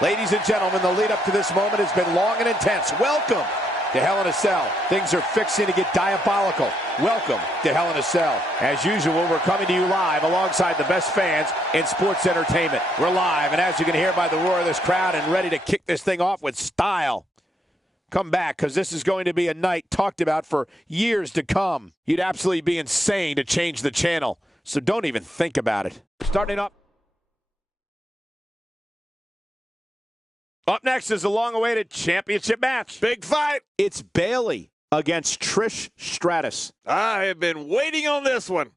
Ladies and gentlemen, the lead up to this moment has been long and intense. Welcome to Hell in a Cell. Things are fixing to get diabolical. Welcome to Hell in a Cell. As usual, we're coming to you live alongside the best fans in sports entertainment. We're live, and as you can hear by the roar of this crowd, and ready to kick this thing off with style. Come back, because this is going to be a night talked about for years to come. You'd absolutely be insane to change the channel, so don't even think about it. Starting up. Up next is a long-awaited championship match. Big fight. It's Bayley against Trish Stratus. I have been waiting on this one.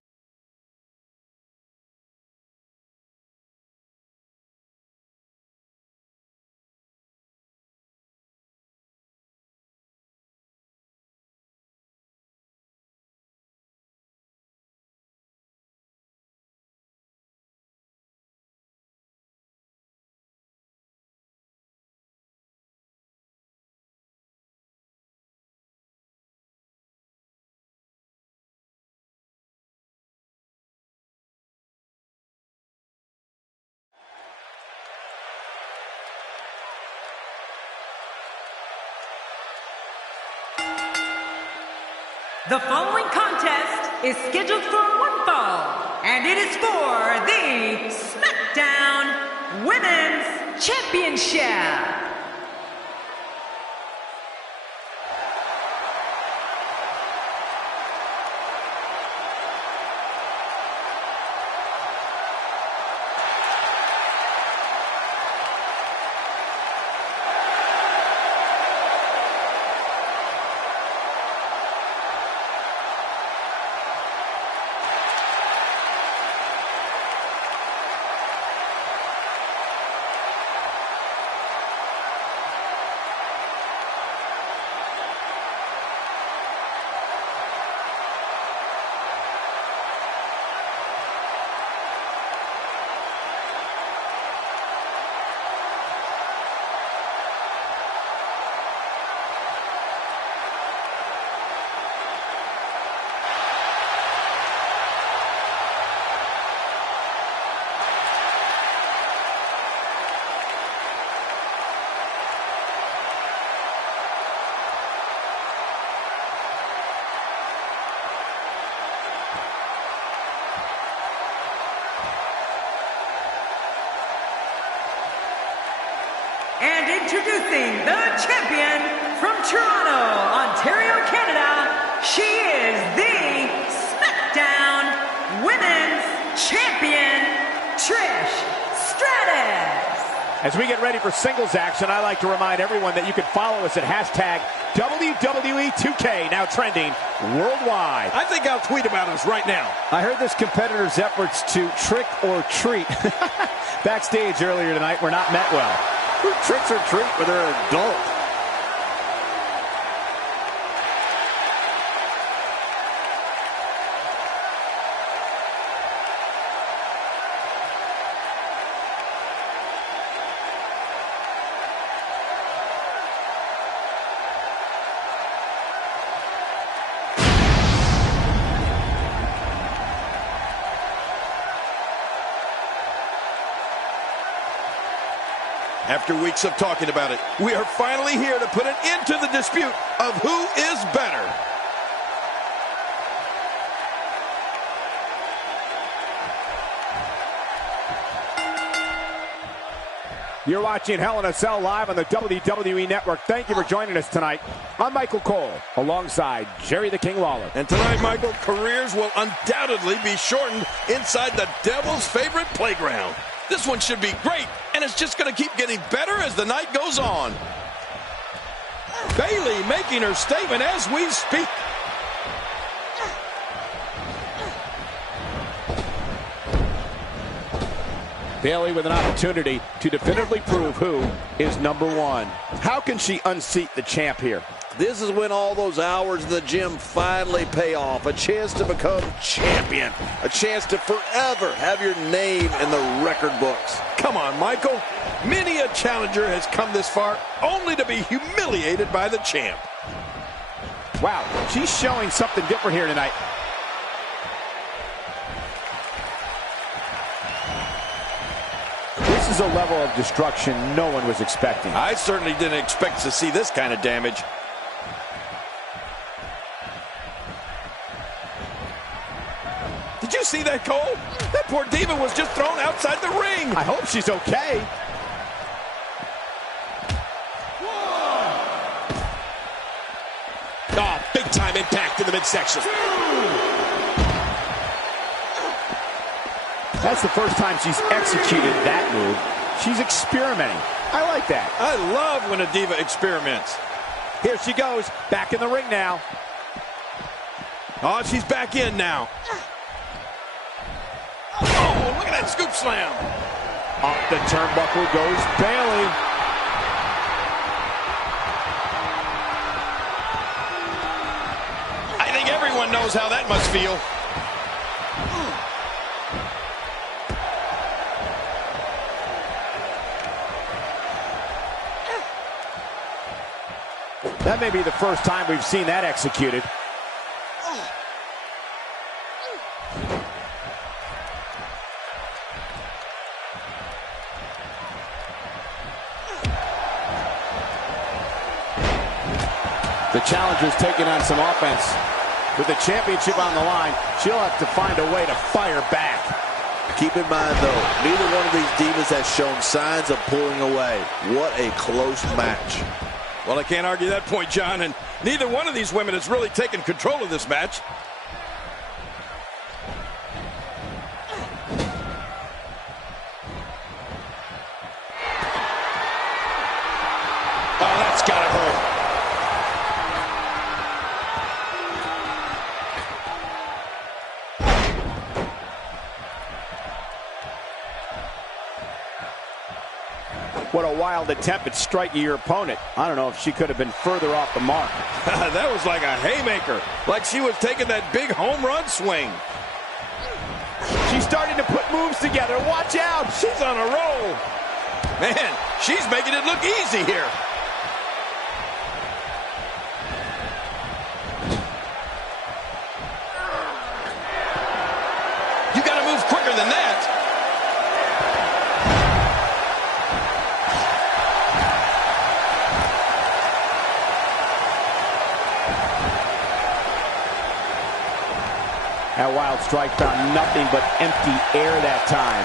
The following contest is scheduled for one fall, and it is for the SmackDown Women's Championship. And introducing the champion from Toronto, Ontario, Canada, she is the SmackDown Women's Champion, Trish Stratus. As we get ready for singles action, I like to remind everyone that you can follow us at hashtag WWE2K, now trending worldwide. I think I'll tweet about us right now. I heard this competitor's efforts to trick or treat backstage earlier tonight were not met well. Who tricks or treat when they're an adult? After weeks of talking about it, we are finally here to put an end to the dispute of who is better. You're watching Hell in a Cell live on the WWE Network. Thank you for joining us tonight. I'm Michael Cole, alongside Jerry the King Lawler. And tonight, Michael, careers will undoubtedly be shortened inside the Devil's favorite playground. This one should be great, and it's just going to keep getting better as the night goes on. Bayley making her statement as we speak. Bayley with an opportunity to definitively prove who is number one. How can she unseat the champ here? This is when all those hours in the gym finally pay off. A chance to become champion. A chance to forever have your name in the record books. Come on, Michael. Many a challenger has come this far only to be humiliated by the champ. Wow, she's showing something different here tonight. This is a level of destruction no one was expecting. I certainly didn't expect to see this kind of damage. Did you see that, Cole? That poor diva was just thrown outside the ring. I hope she's okay. Oh, big-time impact in the midsection. That's the first time she's executed that move. She's experimenting. I like that. I love when a diva experiments. Here she goes, back in the ring now. Oh, she's back in now. Oh, look at that scoop slam. Up the turnbuckle goes Bayley. I think everyone knows how that must feel. That may be the first time we've seen that executed. The challenger's taking on some offense. With the championship on the line, she'll have to find a way to fire back. Keep in mind, though, neither one of these divas has shown signs of pulling away. What a close match. Well, I can't argue that point, John, and neither one of these women has really taken control of this match. Oh, that's gotta hurt. What a wild attempt at striking your opponent. I don't know if she could have been further off the mark. That was like a haymaker, like she was taking that big home run swing. She's starting to put moves together. Watch out. She's on a roll. Man, she's making it look easy here. You got to move quicker than that. That wild strike found nothing but empty air that time.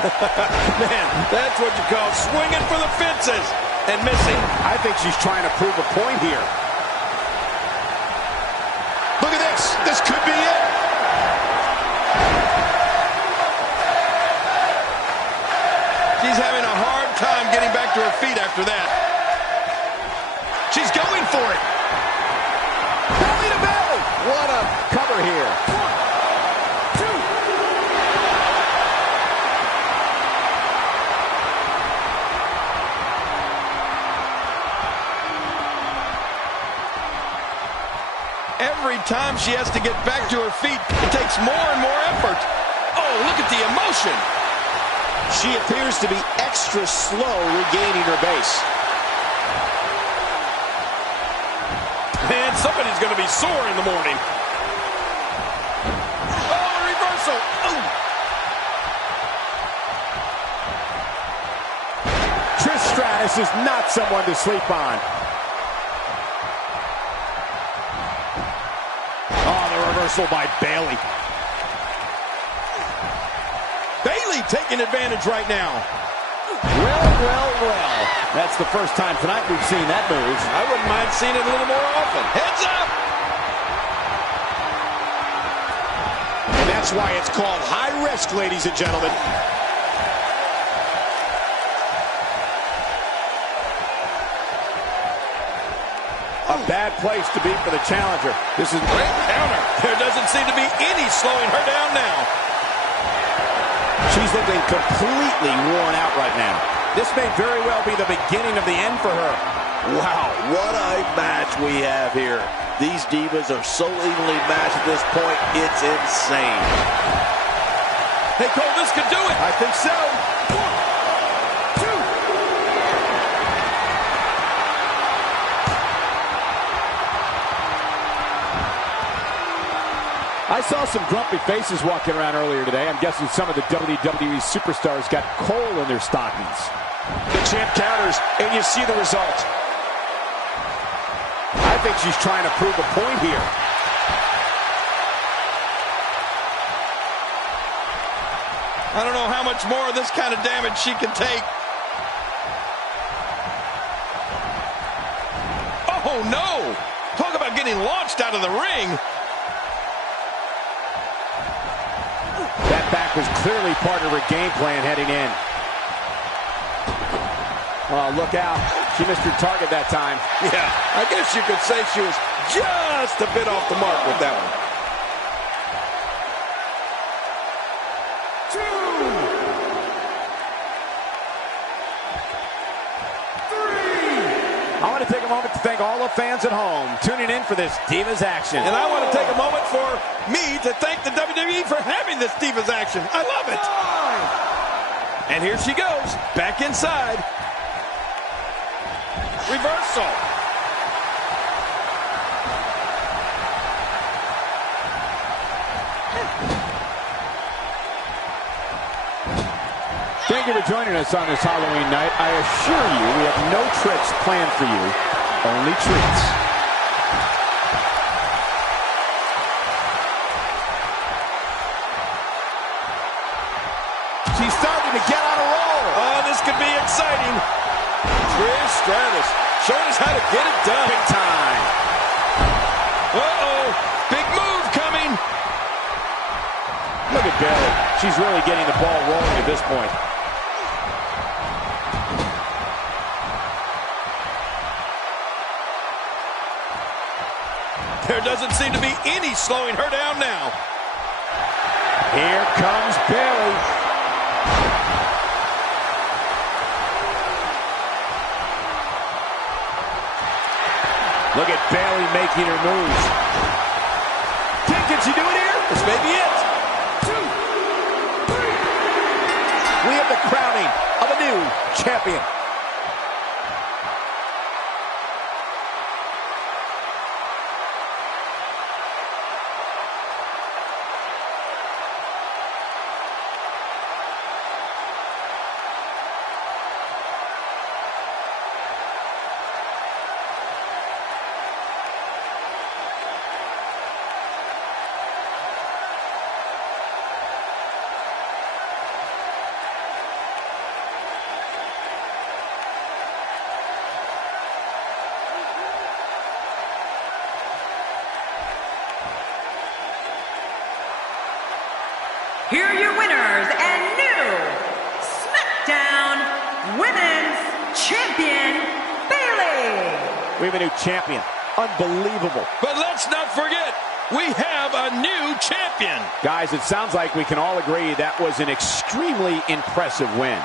Man, that's what you call swinging for the fences and missing. I think she's trying to prove a point here. Look at this. This could be it. She's having a hard time getting back to her feet after that. She's going for it. Belly to belly. What a cover here. Every time she has to get back to her feet, it takes more and more effort. Oh, look at the emotion. She appears to be extra slow regaining her base. Man, somebody's going to be sore in the morning. Oh, reversal. Oh. Trish Stratus is not someone to sleep on. Reversal by Bayley. Bayley taking advantage right now. Well. That's the first time tonight we've seen that move. I wouldn't mind seeing it a little more often. Heads up! And that's why it's called high risk, ladies and gentlemen. A bad place to be for the challenger. This is a great counter. There doesn't seem to be any slowing her down now. She's looking completely worn out right now. This may very well be the beginning of the end for her. Wow, what a match we have here. These divas are so evenly matched at this point, it's insane. Hey, Cole, this could do it. I think so. I saw some grumpy faces walking around earlier today. I'm guessing some of the WWE superstars got coal in their stockings. The champ counters, and you see the result. I think she's trying to prove a point here. I don't know how much more of this kind of damage she can take. Oh, no! Talk about getting launched out of the ring. That back was clearly part of her game plan heading in. Oh, look out. She missed her target that time. Yeah, I guess you could say she was just a bit off the mark with that one. I want to take a moment to thank all the fans at home tuning in for this Divas action. And I want to take a moment for me to thank the WWE for having this Divas action. I love it. And here she goes, back inside. Reversal. Thank you for joining us on this Halloween night. I assure you we have no tricks planned for you, only treats. She's starting to get on a roll. Oh, this could be exciting. Trish Stratus showing us how to get it done. Big time. Uh-oh, big move coming. Look at Bayley. She's really getting the ball rolling at this point. There doesn't seem to be any slowing her down now. Here comes Bayley. Look at Bayley making her moves. Can she do it here? This may be it. We have the crowning of a new champion. Here are your winners and new SmackDown Women's Champion, Bayley. We have a new champion. Unbelievable. But let's not forget, we have a new champion. Guys, it sounds like we can all agree that was an extremely impressive win.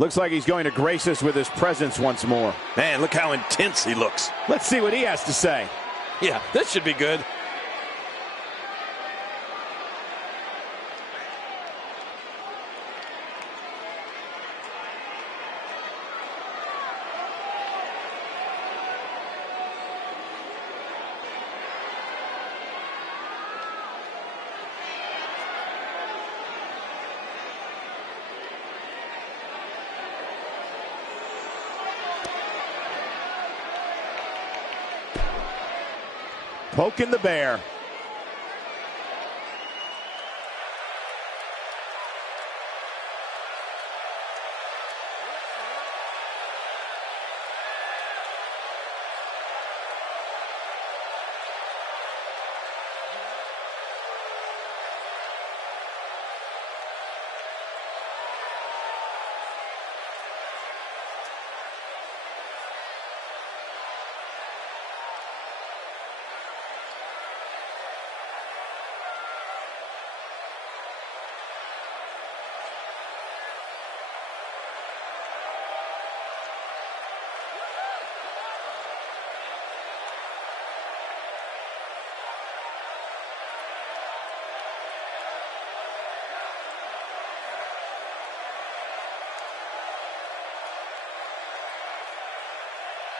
Looks like he's going to grace us with his presence once more. Man, look how intense he looks. Let's see what he has to say. Yeah, this should be good. Poking the bear.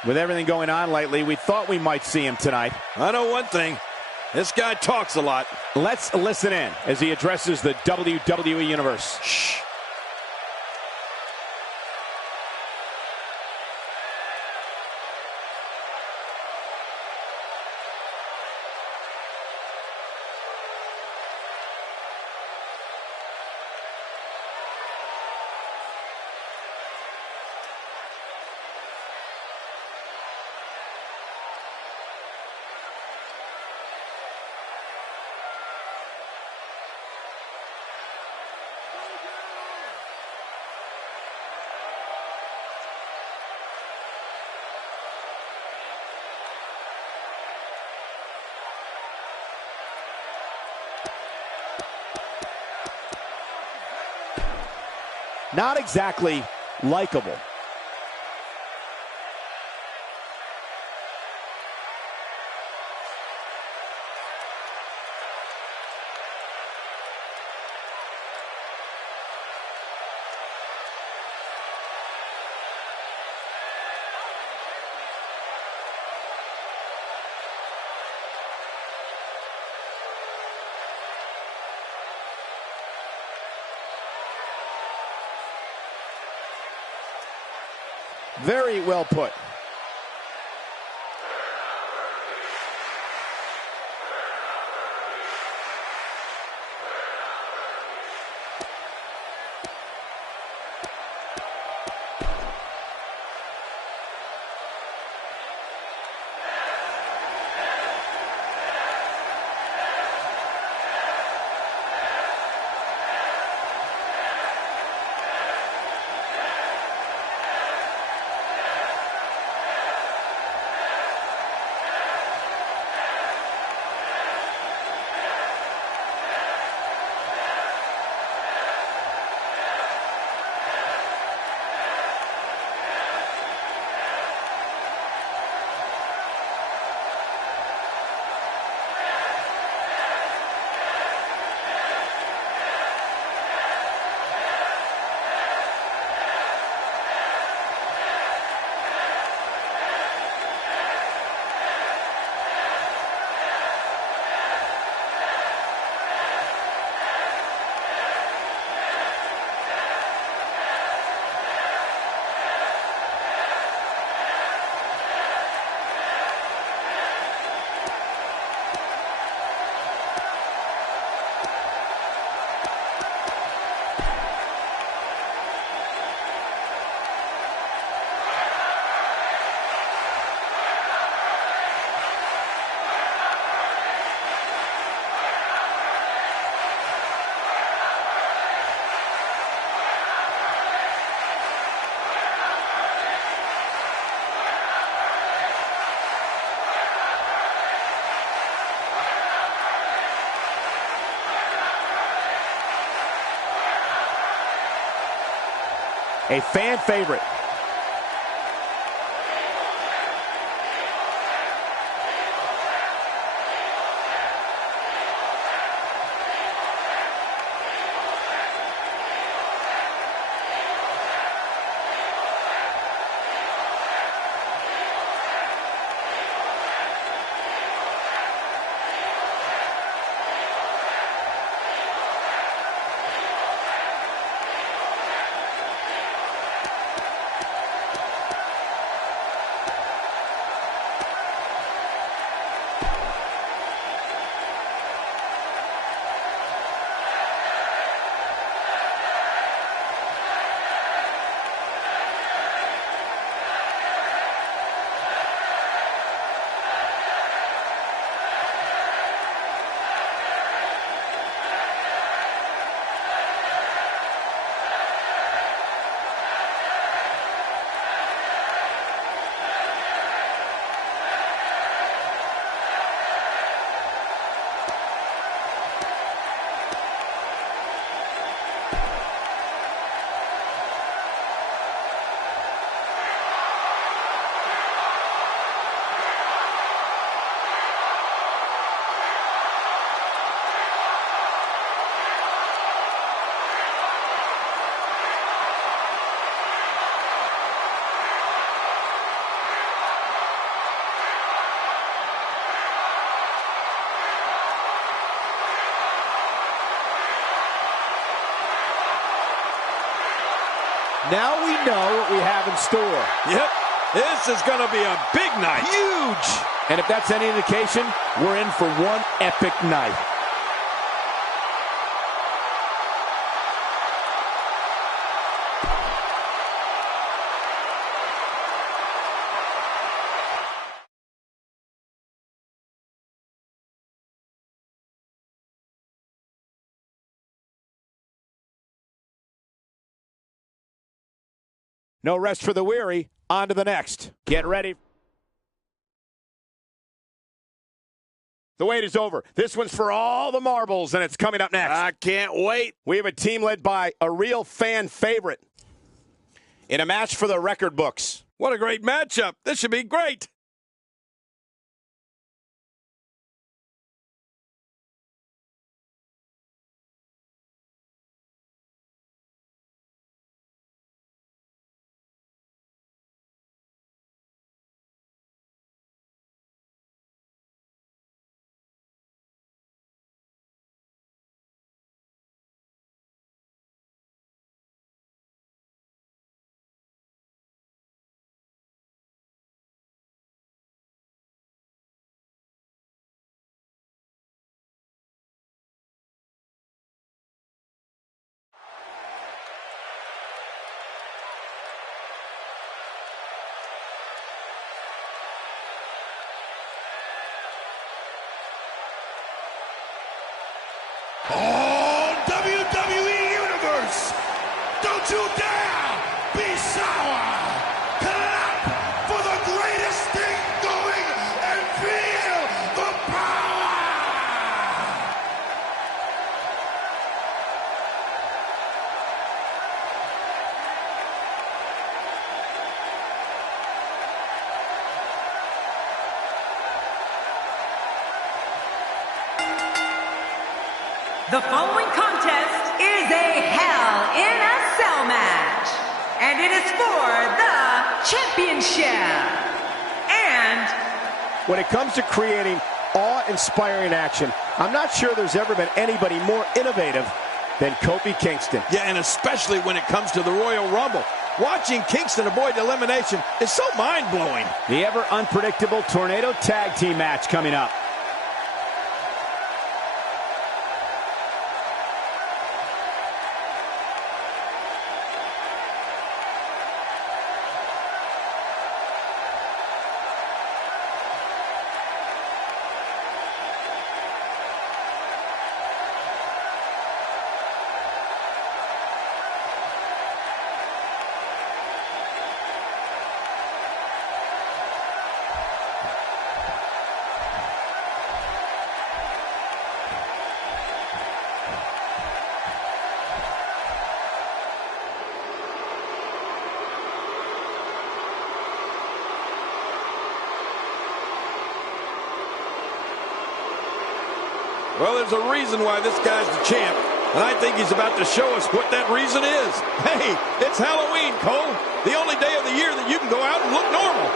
With everything going on lately, we thought we might see him tonight. I know one thing. This guy talks a lot. Let's listen in as he addresses the WWE Universe. Shh. Not exactly likable. Very well put. a fan favorite. Now we know what we have in store. Yep, this is going to be a big night. Huge! And if that's any indication, we're in for one epic night. No rest for the weary. On to the next. Get ready. The wait is over. This one's for all the marbles, and it's coming up next. I can't wait. We have a team led by a real fan favorite in a match for the record books. What a great matchup. This should be great. Oh, WWE Universe, don't you dare be sour. Clap for the greatest thing going and feel the power. The following contest is a Hell in a Cell match, and it is for the championship. And when it comes to creating awe-inspiring action, I'm not sure there's ever been anybody more innovative than Kofi Kingston. Yeah, and especially when it comes to the Royal Rumble. Watching Kingston avoid elimination is so mind-blowing. The ever-unpredictable Tornado Tag Team match coming up. Well, there's a reason why this guy's the champ, and I think he's about to show us what that reason is. Hey, it's Halloween, Cole. The only day of the year that you can go out and look normal.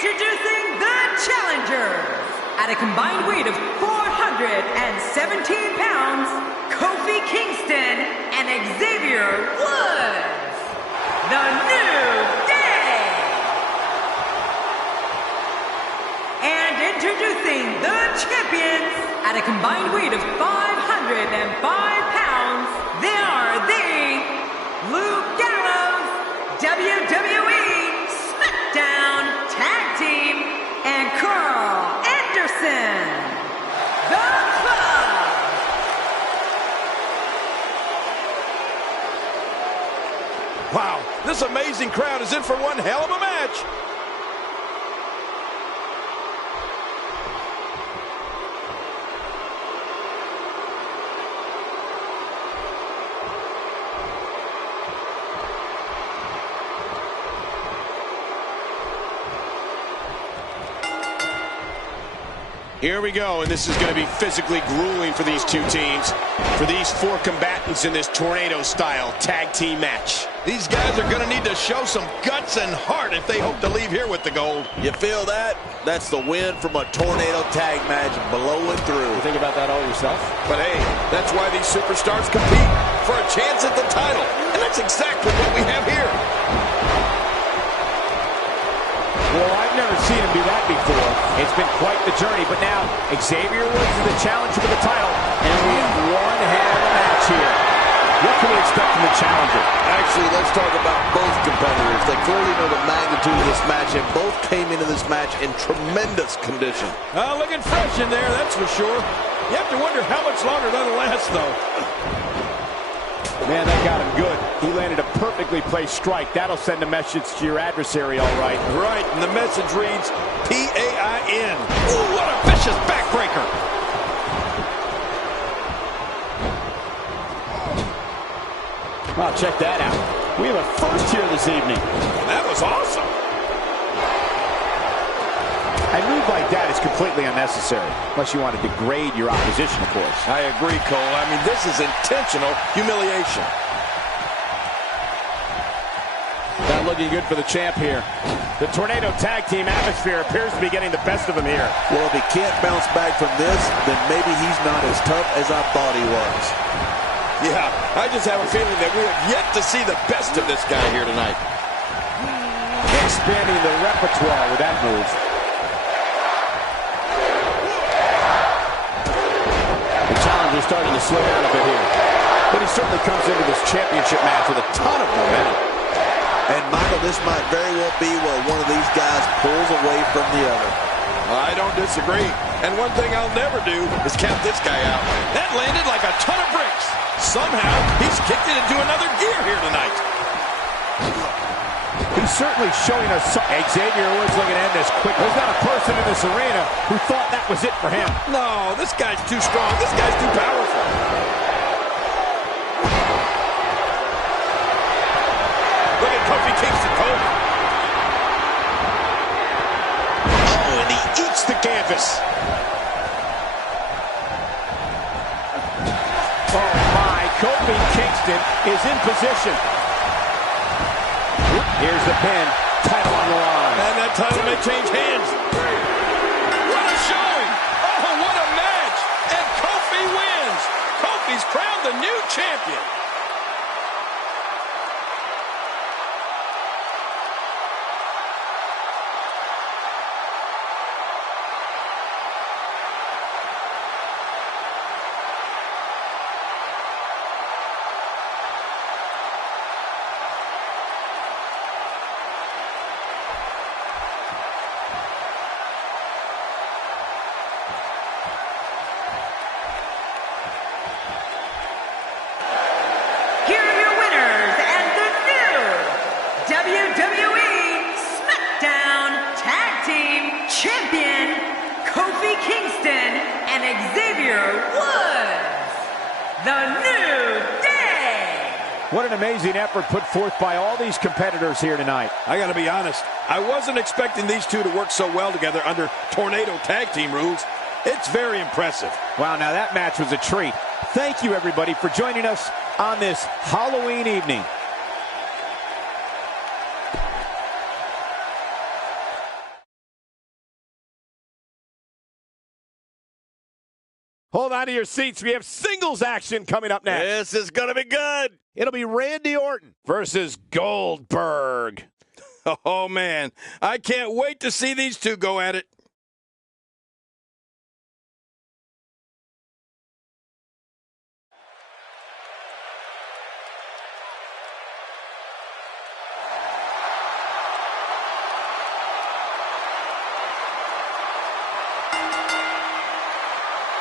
Introducing the challengers. At a combined weight of 417 pounds, Kofi Kingston and Xavier Woods. The New Day. And introducing the champions. At a combined weight of 505 pounds, they are the Luke Gallows, WWE SmackDown Tag Team, and Carl Anderson, The Club. Wow, this amazing crowd is in for one hell of a match. Here we go, and this is going to be physically grueling for these two teams, for these four combatants in this tornado-style tag team match. These guys are going to need to show some guts and heart if they hope to leave here with the gold. You feel that? That's the win from a tornado tag match blowing through. You think about that all yourself? But hey, that's why these superstars compete, for a chance at the title. And that's exactly what we have here. Well, I've never seen him do that before. It's been quite the journey, but now Xavier Woods is the challenger for the title, and we have one hell of a match here. What can we expect from the challenger? Actually, let's talk about both competitors. They clearly know the magnitude of this match, and both came into this match in tremendous condition. Looking fresh in there, that's for sure. You have to wonder how much longer that'll last, though. Man, that got him good. He landed a perfectly placed strike. That'll send a message to your adversary, all right. Right, and the message reads, P-A-I-N. Ooh, what a vicious backbreaker. Wow, check that out. We have a first here this evening. That was awesome. A move like that is completely unnecessary, unless you want to degrade your opposition, of course. I agree, Cole. I mean, this is intentional humiliation. Not looking good for the champ here. The Tornado Tag Team atmosphere appears to be getting the best of him here. Well, if he can't bounce back from this, then maybe he's not as tough as I thought he was. Yeah, I just have a feeling that we have yet to see the best of this guy here tonight. Expanding the repertoire with that move. The challenger's starting to slow down a bit here. But he certainly comes into this championship match with a ton of momentum. And, Michael, this might very well be where one of these guys pulls away from the other. I don't disagree. And one thing I'll never do is count this guy out. That landed like a ton of bricks. Somehow, he's kicked it into another gear here tonight. He's certainly showing us something. Xavier Woods looking to end this quick. There's not a person in this arena who thought that was it for him. No, this guy's too strong. This guy's too powerful. Look at Kofi Kingston, Cole. Oh, and he eats the canvas. Oh, my. Kofi Kingston is in position. Here's the pin. Title on the line. And that that title may change hands. What a showing! Oh, what a match! And Kofi wins! Kofi's crowned the new champion! Here are your winners and the new WWE SmackDown Tag Team Champion, Kofi Kingston and Xavier Woods. The New Day. What an amazing effort put forth by all these competitors here tonight. I got to be honest, I wasn't expecting these two to work so well together under Tornado Tag Team rules. It's very impressive. Wow, now that match was a treat. Thank you, everybody, for joining us on this Halloween evening. Hold on to your seats. We have singles action coming up next. This is going to be good. It'll be Randy Orton versus Goldberg. Oh, man. I can't wait to see these two go at it.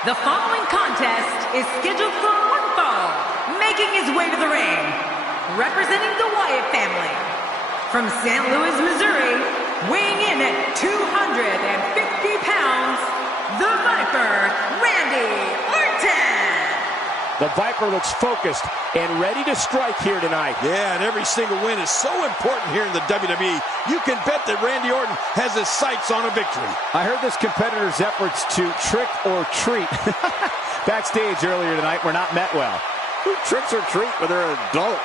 The following contest is scheduled for one fall, making his way to the ring, representing the Wyatt family. From St. Louis, Missouri, weighing in at 250 pounds, the Viper, Randy Orton. The Viper looks focused and ready to strike here tonight. Yeah, and every single win is so important here in the WWE. You can bet that Randy Orton has his sights on a victory. I heard this competitor's efforts to trick or treat backstage earlier tonight were not met well. Who tricks or treat when they're an adult?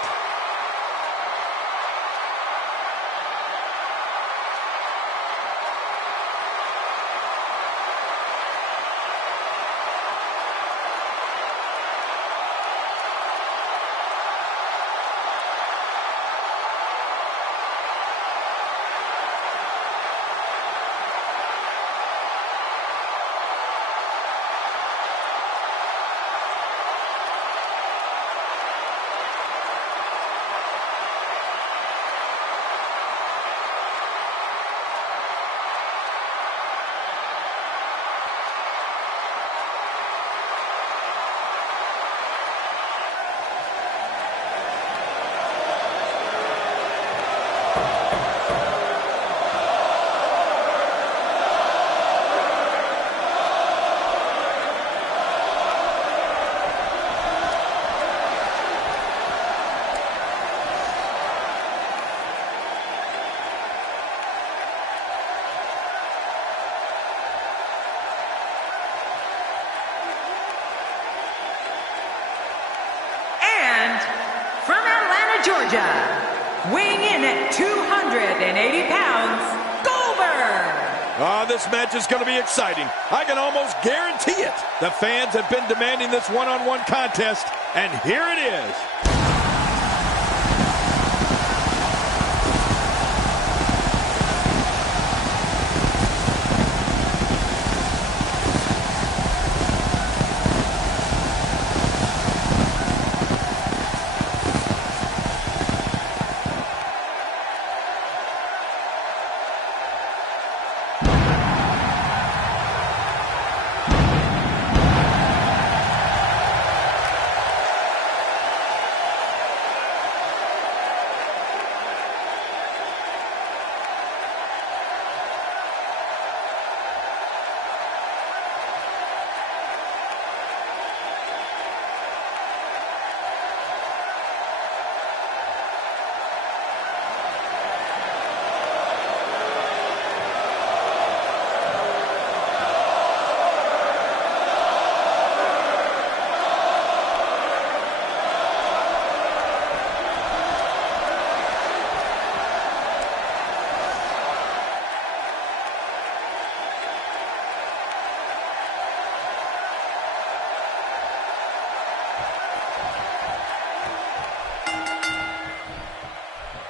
Georgia, weighing in at 280 pounds, Goldberg. Oh, this match is going to be exciting. I can almost guarantee it. The fans have been demanding this one-on-one contest, and here it is.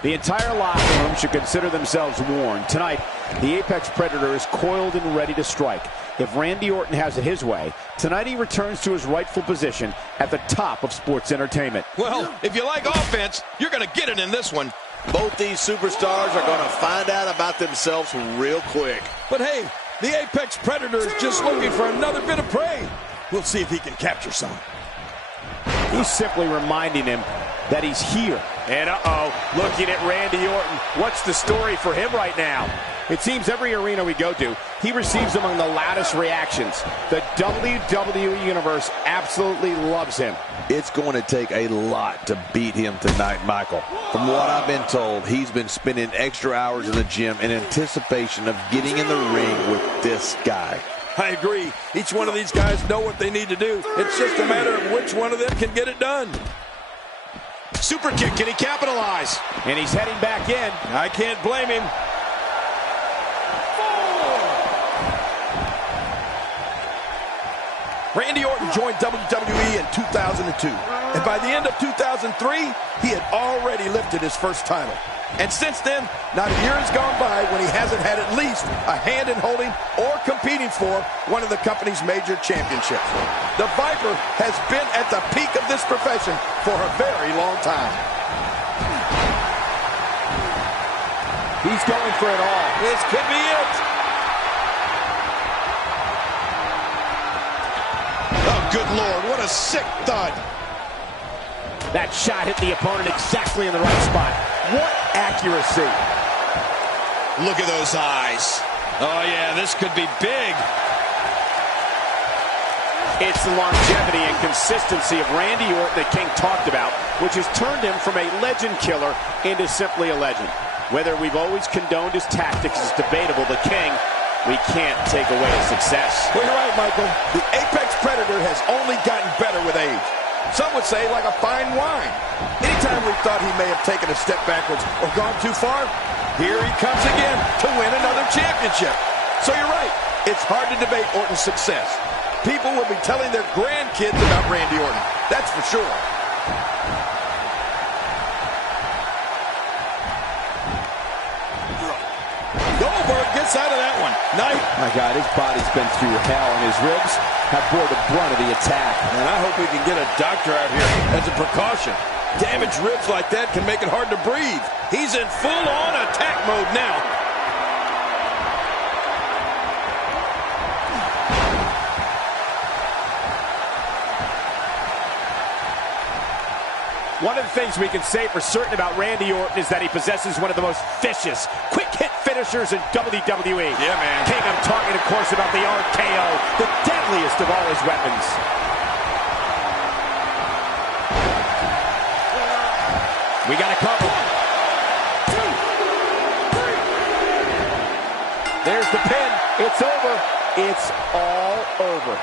The entire locker room should consider themselves warned. Tonight, the Apex Predator is coiled and ready to strike. If Randy Orton has it his way, tonight he returns to his rightful position at the top of sports entertainment. Well, if you like offense, you're going to get it in this one. Both these superstars are going to find out about themselves real quick. But hey, the Apex Predator is just looking for another bit of prey. We'll see if he can capture some. He's simply reminding him that he's here. And looking at Randy Orton. What's the story for him right now? It seems every arena we go to, he receives among the loudest reactions. The WWE Universe absolutely loves him. It's going to take a lot to beat him tonight, Michael. From what I've been told, he's been spending extra hours in the gym in anticipation of getting in the ring with this guy. I agree. Each one of these guys know what they need to do. It's just a matter of which one of them can get it done. Super kick, can he capitalize? And he's heading back in. I can't blame him. Randy Orton joined WWE in 2002. And by the end of 2003, he had already lifted his first title. And since then, not a year has gone by when he hasn't had at least a hand in holding or competing for one of the company's major championships. The Viper has been at the peak of this profession for a very long time. He's going for it all. This could be it. Oh, good Lord, what a sick thud. That shot hit the opponent exactly in the right spot. What accuracy. Look at those eyes. Oh, yeah, this could be big. It's the longevity and consistency of Randy Orton that King talked about, which has turned him from a legend killer into simply a legend. Whether we've always condoned his tactics is debatable. The King, we can't take away his success. Well, you're right, Michael. The Apex Predator has only gotten better with age. Some would say like a fine wine. Anytime we thought he may have taken a step backwards or gone too far, here he comes again to win another championship. So you're right. It's hard to debate Orton's success. People will be telling their grandkids about Randy Orton. That's for sure. Goldberg gets out of that one. Nice. My God, his body's been through hell, and his ribs have bore the brunt of the attack. And I hope we can get a doctor out here as a precaution. Damaged ribs like that can make it hard to breathe. He's in full-on attack mode now. One of the things we can say for certain about Randy Orton is that he possesses one of the most vicious, quick-hit finishers in WWE. Yeah, man. King, I'm talking, of course, about the RKO, the deadliest of all his weapons. We got a couple. 1, 2, 3. There's the pin. It's over. It's all over.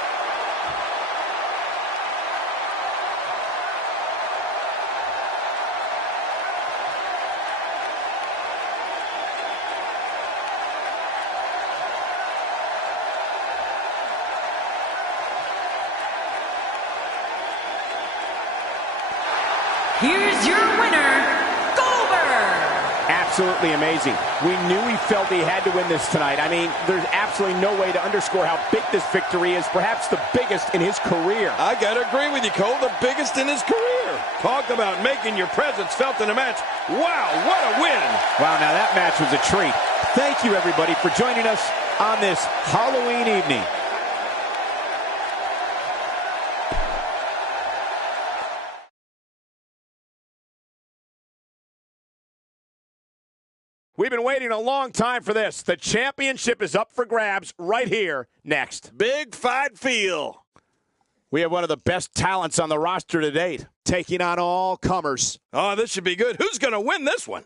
Here's your winner, Goldberg. Absolutely amazing. We knew he felt he had to win this tonight. I mean, there's absolutely no way to underscore how big this victory is, perhaps the biggest in his career. I got to agree with you, Cole, the biggest in his career. Talk about making your presence felt in a match. Wow, what a win. Wow, now that match was a treat. Thank you, everybody, for joining us on this Halloween evening. We've been waiting a long time for this. The championship is up for grabs right here next. Big fight feel. We have one of the best talents on the roster to date, taking on all comers. Oh, this should be good. Who's going to win this one?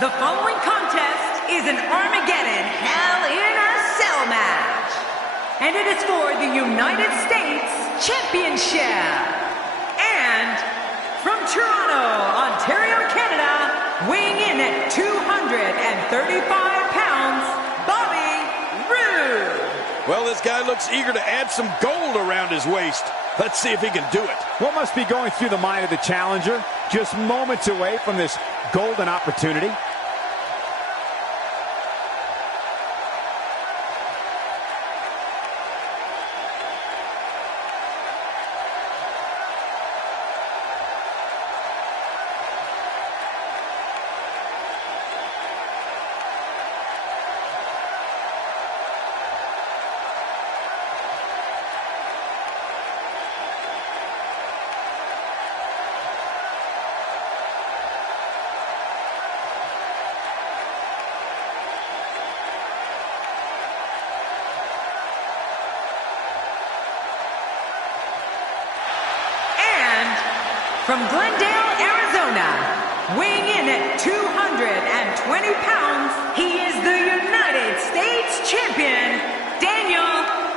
The following contest is an Armageddon Hell in a Cell match. And it is for the United States Championship. And from Toronto, Ontario, Canada, weighing in at 235 pounds, Bobby Roode. Well, this guy looks eager to add some gold around his waist. Let's see if he can do it. What must be going through the mind of the challenger? Just moments away from this golden opportunity. From Glendale, Arizona, weighing in at 220 pounds, he is the United States Champion, Daniel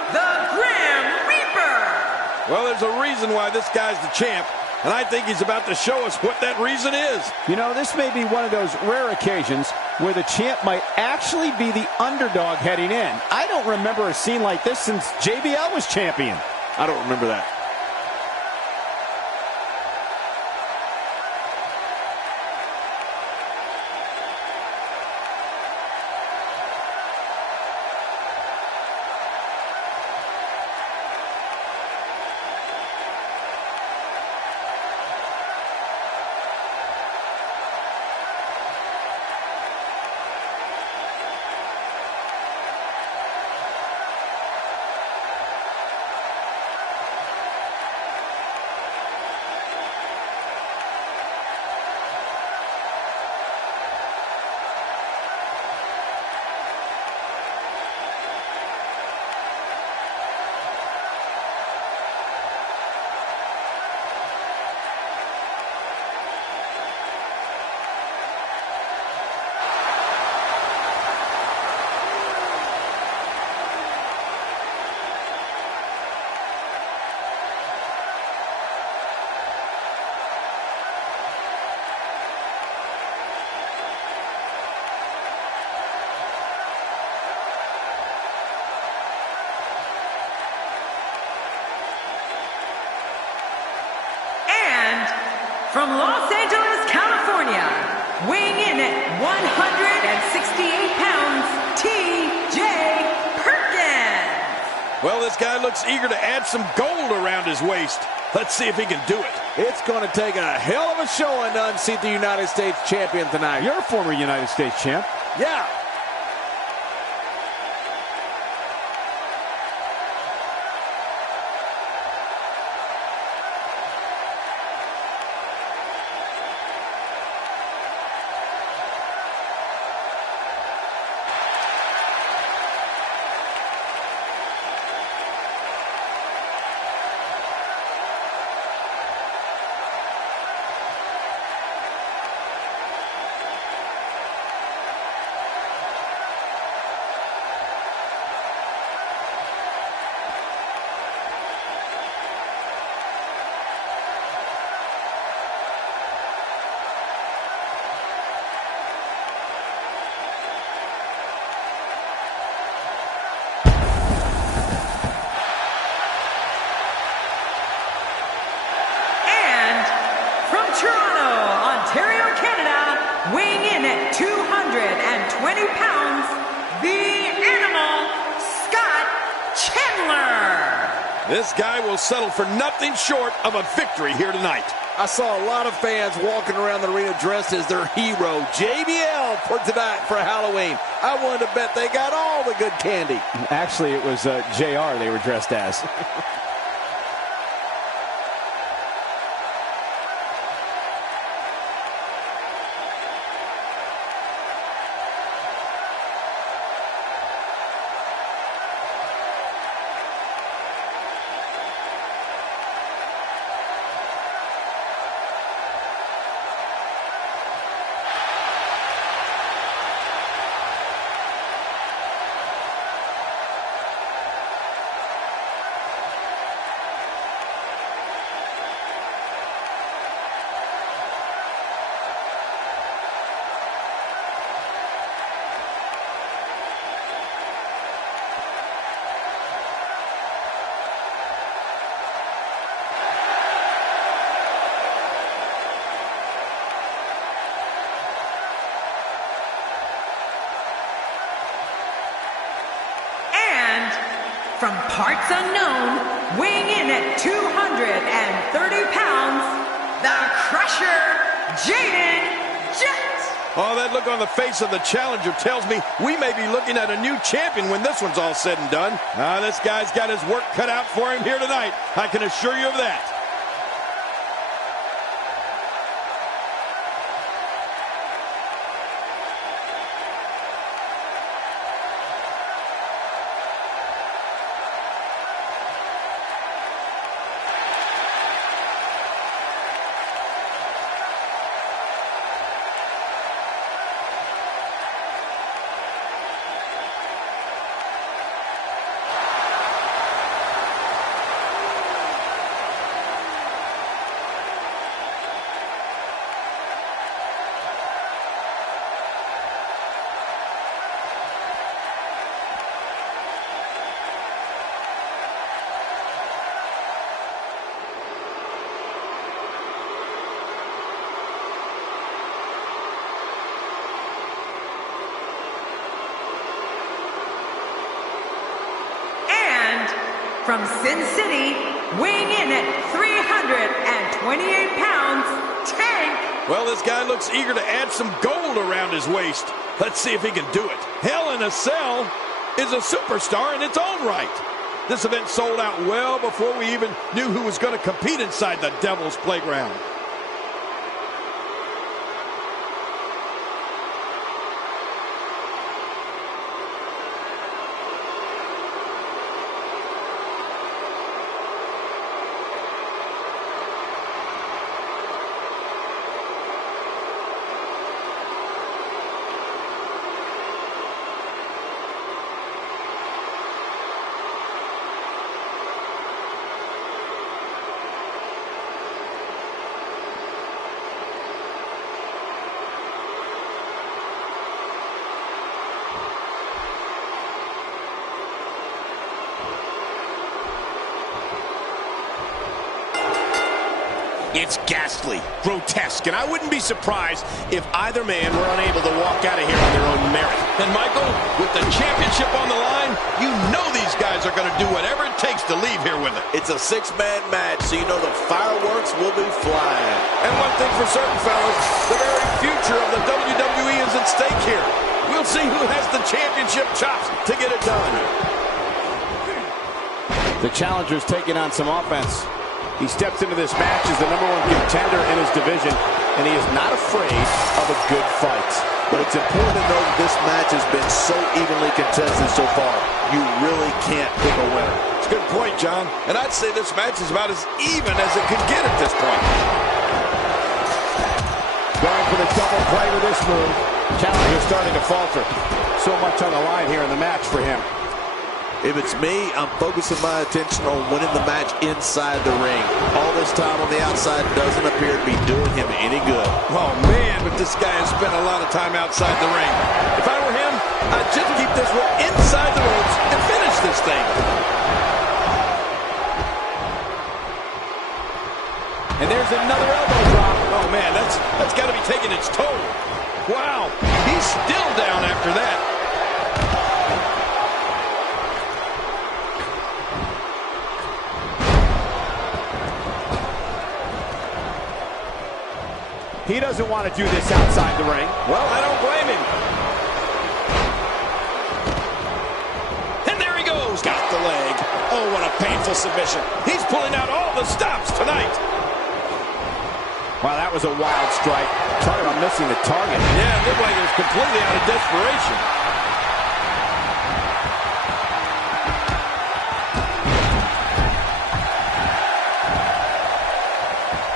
the Grim Reaper. Well, there's a reason why this guy's the champ, and I think he's about to show us what that reason is. You know, this may be one of those rare occasions where the champ might actually be the underdog heading in. I don't remember a scene like this since JBL was champion. I don't remember that. From Los Angeles, California, weighing in at 168 pounds, T.J. Perkins. Well, this guy looks eager to add some gold around his waist. Let's see if he can do it. It's going to take a hell of a showing to unseat the United States champion tonight. You're a former United States champ. Yeah. Toronto, Ontario, Canada, weighing in at 220 pounds, the Animal, Scott Chandler. This guy will settle for nothing short of a victory here tonight. I saw a lot of fans walking around the arena dressed as their hero, JBL, for tonight for Halloween. I wanted to bet they got all the good candy. Actually, it was JR they were dressed as. parts unknown, weighing in at 230 pounds, the Crusher, Jaden Jet. Oh, that look on the face of the challenger tells me we may be looking at a new champion when this one's all said and done. This guy's got his work cut out for him here tonight. I can assure you of that. From Sin City, weighing in at 328 pounds, Tank. Well, this guy looks eager to add some gold around his waist. Let's see if he can do it. Hell in a Cell is a superstar in its own right. This event sold out well before we even knew who was going to compete inside the Devil's Playground. It's ghastly, grotesque, and I wouldn't be surprised if either man were unable to walk out of here on their own merit. And Michael, with the championship on the line, you know these guys are going to do whatever it takes to leave here with it. It's a six-man match, so you know the fireworks will be flying. And one thing for certain, fellas, the very future of the WWE is at stake here. We'll see who has the championship chops to get it done. The challenger's taking on some offense. He steps into this match as the #1 contender in his division, and he is not afraid of a good fight. But it's important to note this match has been so evenly contested so far. You really can't pick a winner. It's a good point, John. And I'd say this match is about as even as it could get at this point. Going for the double play with this move. Challenger starting to falter. So much on the line here in the match for him. If it's me, I'm focusing my attention on winning the match inside the ring. All this time on the outside doesn't appear to be doing him any good. Oh, man, but this guy has spent a lot of time outside the ring. If I were him, I'd just keep this one inside the ropes and finish this thing. And there's another elbow drop. Oh, man, that's got to be taking its toll. Wow, he's still down after that. He doesn't want to do this outside the ring. Well, I don't blame him. And there he goes. Got the leg. Oh, what a painful submission. He's pulling out all the stops tonight. Wow, that was a wild strike. Talk about missing the target. Yeah, it looked like it was completely out of desperation.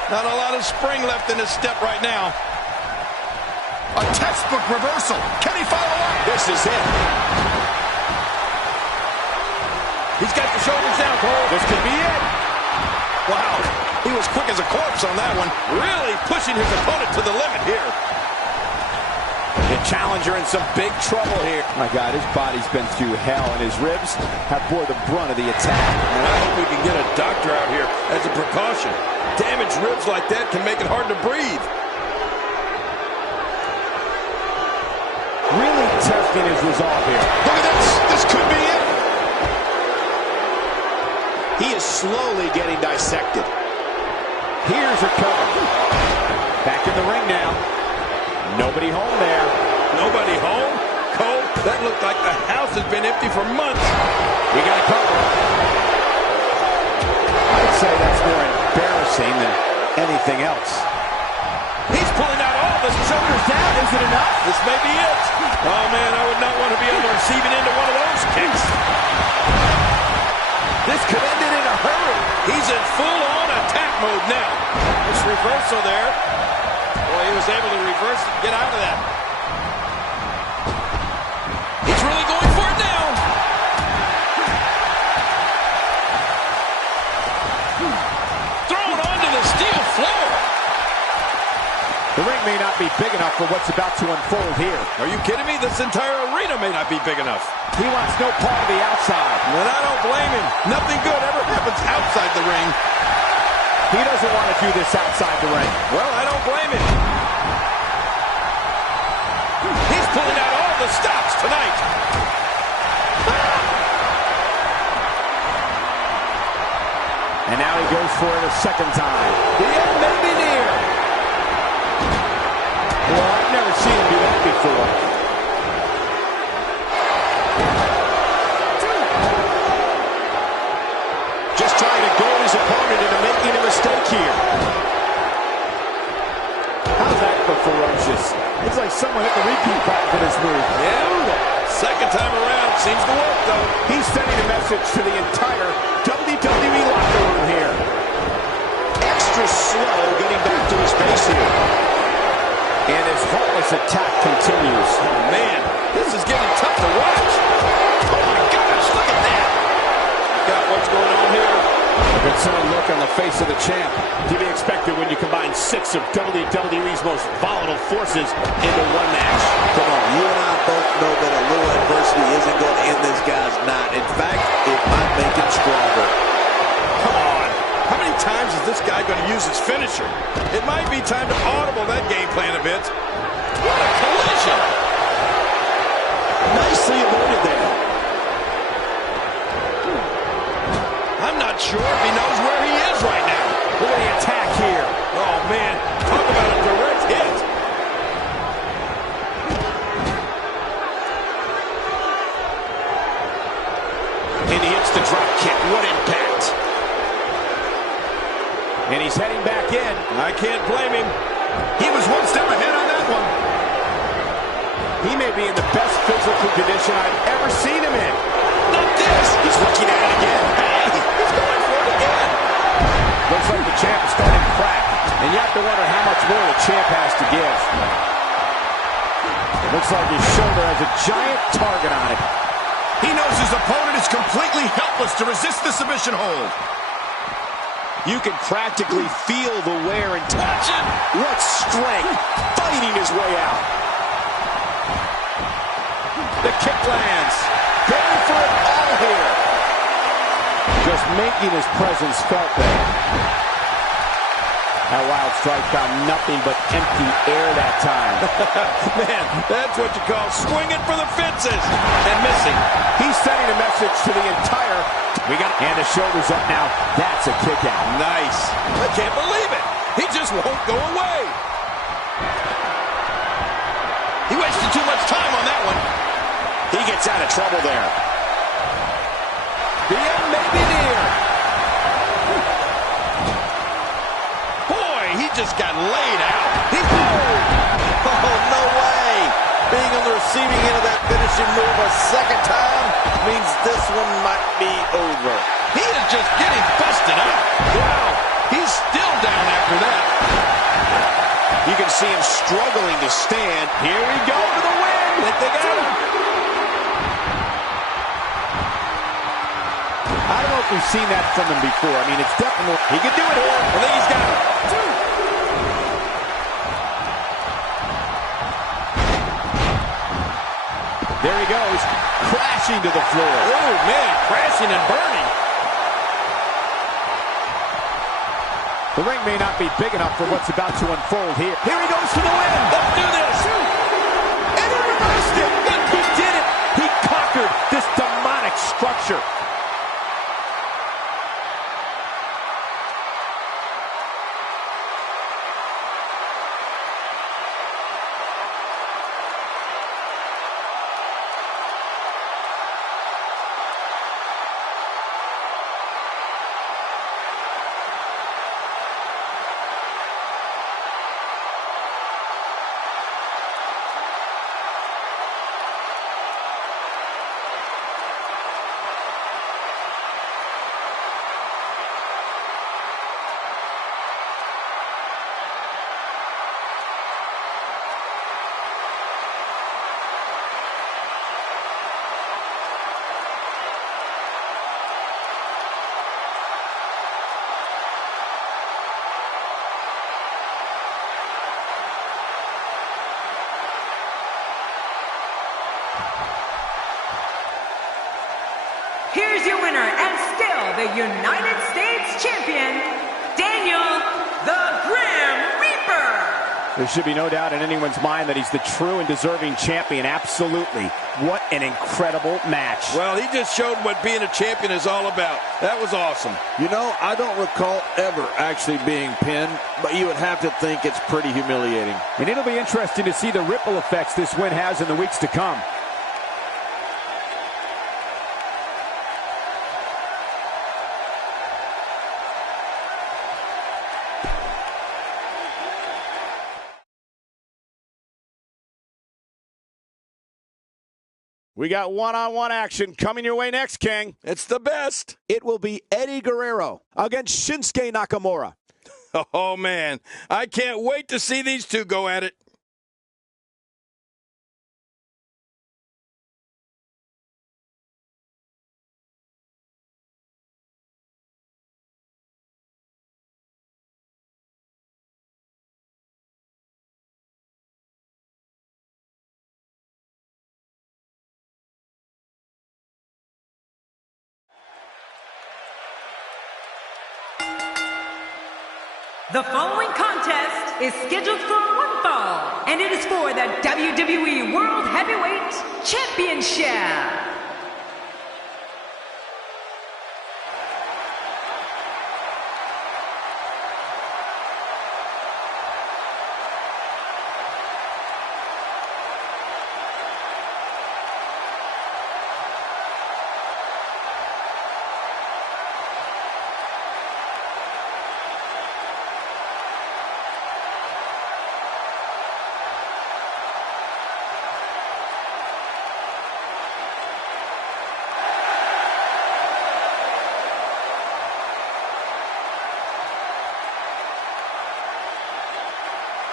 Not a lot of spring left in his step right now. A textbook reversal. Can he follow up? This is it. He's got the shoulders down, Cole. This could be it. Wow. He was quick as a corpse on that one. Really pushing his opponent to the limit here. The challenger in some big trouble here. My God, his body's been through hell, and his ribs have bore the brunt of the attack. And I hope we can get a doctor out here as a precaution. Damaged ribs like that can make it hard to breathe. Really testing his resolve here. Look at this. This could be it. He is slowly getting dissected. Here's a cover. Back in the ring now. Nobody home there. Nobody home? Cole, that looked like the house has been empty for months. We got a cover. I'd say that's more embarrassing than anything else. He's pulling out all the shoulders down. Is it enough? This may be it. Oh, man, I would not want to be on the receiving end of one of those kicks. This could end it in a hurry. He's in full-on attack mode now. This reversal there. Boy, he was able to reverse and get out of that. He's really going for it now. Thrown onto the steel floor. The ring may not be big enough for what's about to unfold here. Are you kidding me? This entire arena may not be big enough. He wants no part of the outside. And I don't blame him. Nothing good ever happens outside the ring. He doesn't want to do this outside the ring. Well, I don't blame him. He's pulling out all the stops tonight. And now he goes for it a second time. The end may be near. Well, I've never seen him do that before. Just trying to goad his opponent into making a mistake here. How's that for ferocious? It's like someone hit the repeat button for this move. Yeah, second time around seems to work, though. He's sending a message to the entire WWE locker room here. Extra slow getting back to his base here. And his heartless attack continues. Oh, man, this is getting tough to watch. Oh, my gosh, look at that. Got what's going on here. A concerned look on the face of the champ. To be expected when you combine 6 of WWE's most volatile forces into one match. Come on, you and I both know that a little adversity isn't going to end this guy's night. In fact, it might make him stronger. Come on. How many times is this guy going to use his finisher? It might be time to audible that game plan a bit. What a collision. Nicely avoided there. I'm not sure if he knows where he is right now. Look at the attack here. Oh, man. Talk about a direct hit. And he hits the drop kick. What impact. And he's heading back in. I can't blame him. He was one step ahead on that one. He may be in the best physical condition I've ever seen him in. Not this. He's looking at it again. Hey, he's going for it again. Looks like the champ is starting to crack. And you have to wonder how much more the champ has to give. It looks like his shoulder has a giant target on it. He knows his opponent is completely helpless to resist the submission hold. You can practically feel the wear and Watch it. what strength fighting his way out. The kick lands. Going for it all here. Just making his presence felt there. That wild strike found nothing but empty air that time. Man, that's what you call swinging for the fences and missing. He's sending a message to the entire... And the shoulder's up now. That's a kick out. Nice. I can't believe it. He just won't go away. He wasted too much time on that one. He gets out of trouble there. The end may be near. Boy, he just got laid out. Oh, no way. Being on the receiving end of that finishing move a second time means this one might be over. He is just getting busted up. Wow, he's still down after that. You can see him struggling to stand. Here we go for the win. They got him. I don't know if we've seen that from him before. I mean, it's definitely... He can do it here. I think he's got it. There he goes, crashing to the floor. Oh, man, crashing and burning. The ring may not be big enough for what's about to unfold here. Here he goes for the win. Let's do this. And he reversed it. He did it. He conquered this demonic structure. here's your winner and still the United States champion, Daniel the Grim Reaper. There should be no doubt in anyone's mind that he's the true and deserving champion. Absolutely. What an incredible match. Well, he just showed what being a champion is all about. That was awesome. You know, I don't recall ever actually being pinned, but you would have to think it's pretty humiliating. And it'll be interesting to see the ripple effects this win has in the weeks to come. We got one-on-one action coming your way next, King. It's the best. It will be Eddie Guerrero against Shinsuke Nakamura. Oh, man. I can't wait to see these two go at it. The following contest is scheduled for one fall, and it is for the WWE World Heavyweight Championship.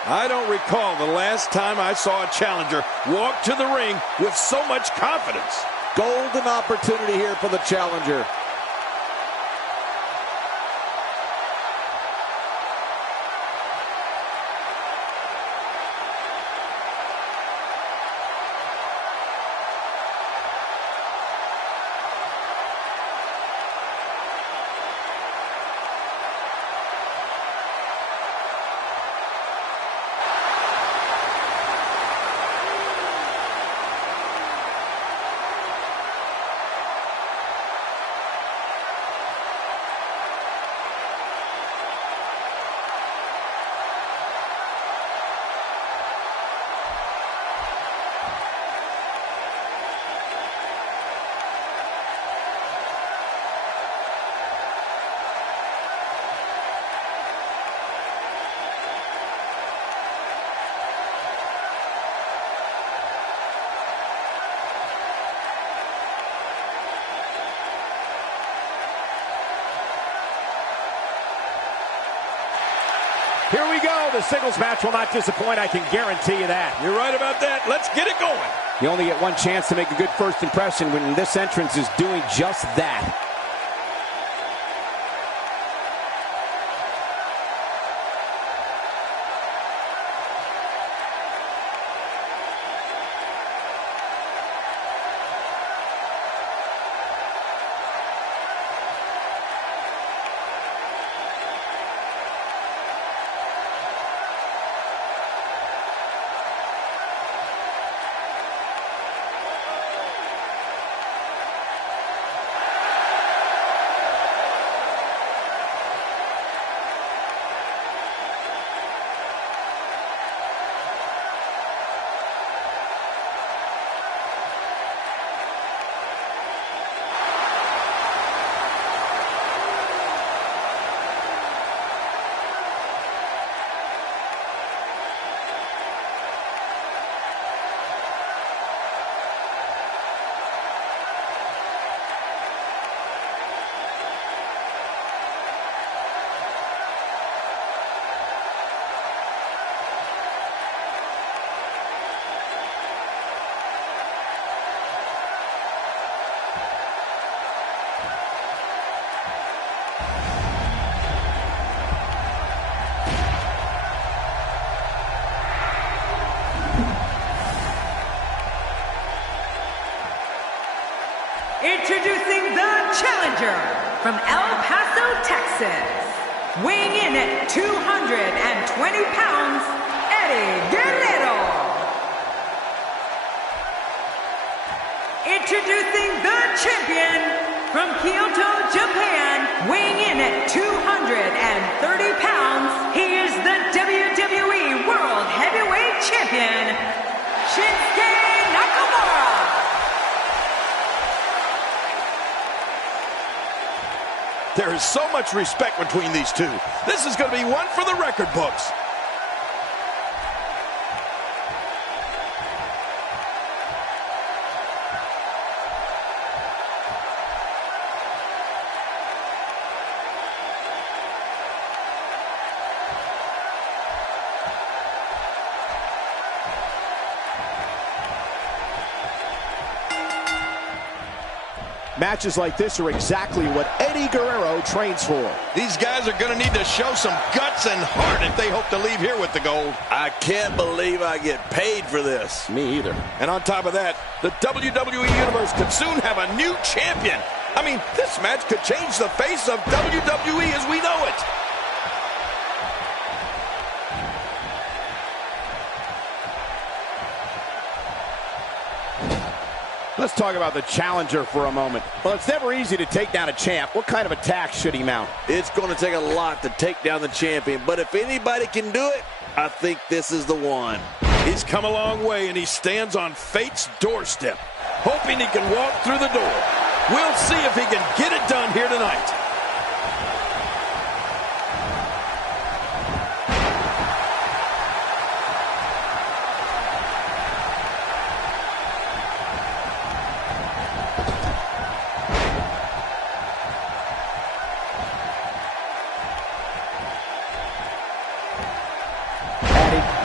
I don't recall the last time I saw a challenger walk to the ring with so much confidence. Golden opportunity here for the challenger. Here we go. The singles match will not disappoint. I can guarantee you that. You're right about that. Let's get it going. You only get one chance to make a good first impression when this entrance is doing just that. Introducing the challenger from El Paso, Texas, weighing in at 220 pounds, E-Riddler. Introducing the champion from Kyoto, Japan, weighing in at 230 pounds, he is the WWE World Heavyweight Champion, Shinsuke Nakamura. There is so much respect between these two. This is going to be one for the record books. Matches like this are exactly what Eddie Guerrero trains for. These guys are going to need to show some guts and heart if they hope to leave here with the gold. I can't believe I get paid for this. Me either. And on top of that, the WWE Universe could soon have a new champion. I mean, this match could change the face of WWE as we know it. Let's talk about the challenger for a moment. Well, it's never easy to take down a champ. What kind of attack should he mount? It's going to take a lot to take down the champion, but if anybody can do it, I think this is the one. He's come a long way, and he stands on fate's doorstep, hoping he can walk through the door. We'll see if he can get it done here tonight.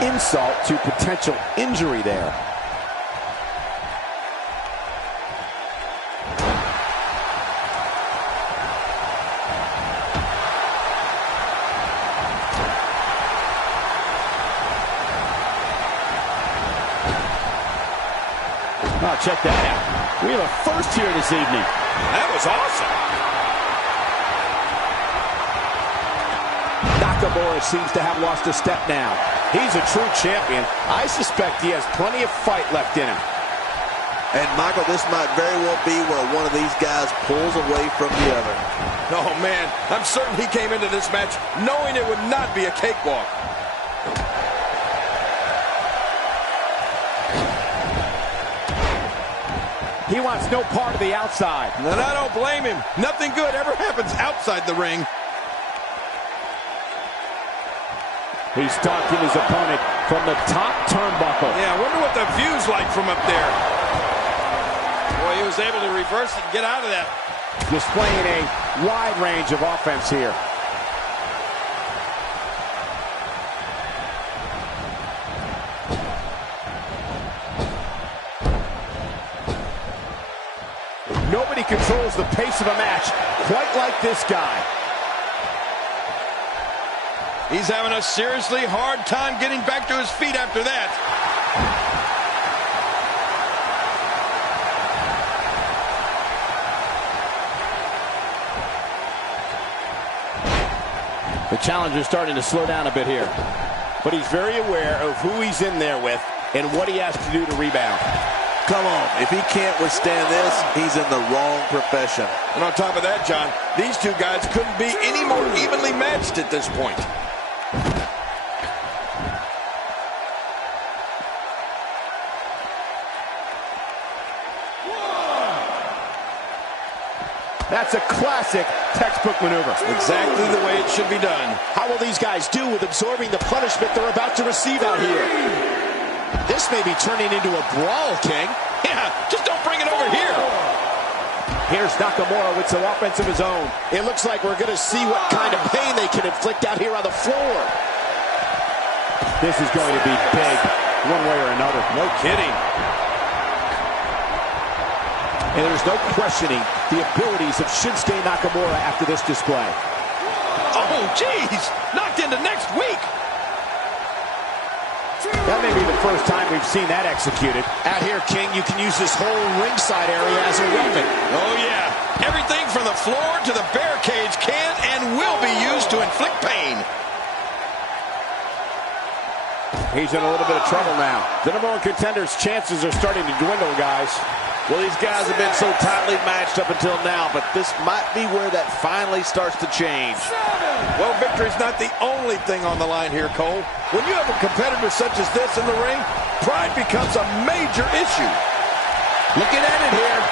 Insult to potential injury there. Oh, check that out. We have a first here this evening. That was awesome. Nakamura seems to have lost a step now. He's a true champion. I suspect he has plenty of fight left in him. And, Michael, this might very well be where one of these guys pulls away from the other. Oh, man, I'm certain he came into this match knowing it would not be a cakewalk. He wants no part of the outside. And I don't blame him. Nothing good ever happens outside the ring. He's stalking his opponent from the top turnbuckle. Yeah, I wonder what the view's like from up there. Boy, he was able to reverse it and get out of that. Displaying a wide range of offense here. Nobody controls the pace of a match quite like this guy. He's having a seriously hard time getting back to his feet after that. The challenger's starting to slow down a bit here. But he's very aware of who he's in there with and what he has to do to rebound. Come on, if he can't withstand this, he's in the wrong profession. And on top of that, John, these two guys couldn't be any more evenly matched at this point. That's a classic textbook maneuver. Exactly the way it should be done. How will these guys do with absorbing the punishment they're about to receive out here? This may be turning into a brawl, King. Yeah, just don't bring it over here. Here's Nakamura with some offense of his own. It looks like we're going to see what kind of pain they can inflict out here on the floor. This is going to be big, one way or another. No kidding. And there's no questioning the abilities of Shinsuke Nakamura after this display. Oh, geez. Knocked into next week. That may be the first time we've seen that executed. Out here, King, you can use this whole ringside area as a weapon. Oh, yeah. Everything from the floor to the bear cage can and will be used to inflict pain. He's in a little bit of trouble now. The number one contender's chances are starting to dwindle, guys. Well, these guys have been so tightly matched up until now, but this might be where that finally starts to change. Well, victory's not the only thing on the line here, Cole. When you have a competitor such as this in the ring, pride becomes a major issue. Looking at it here.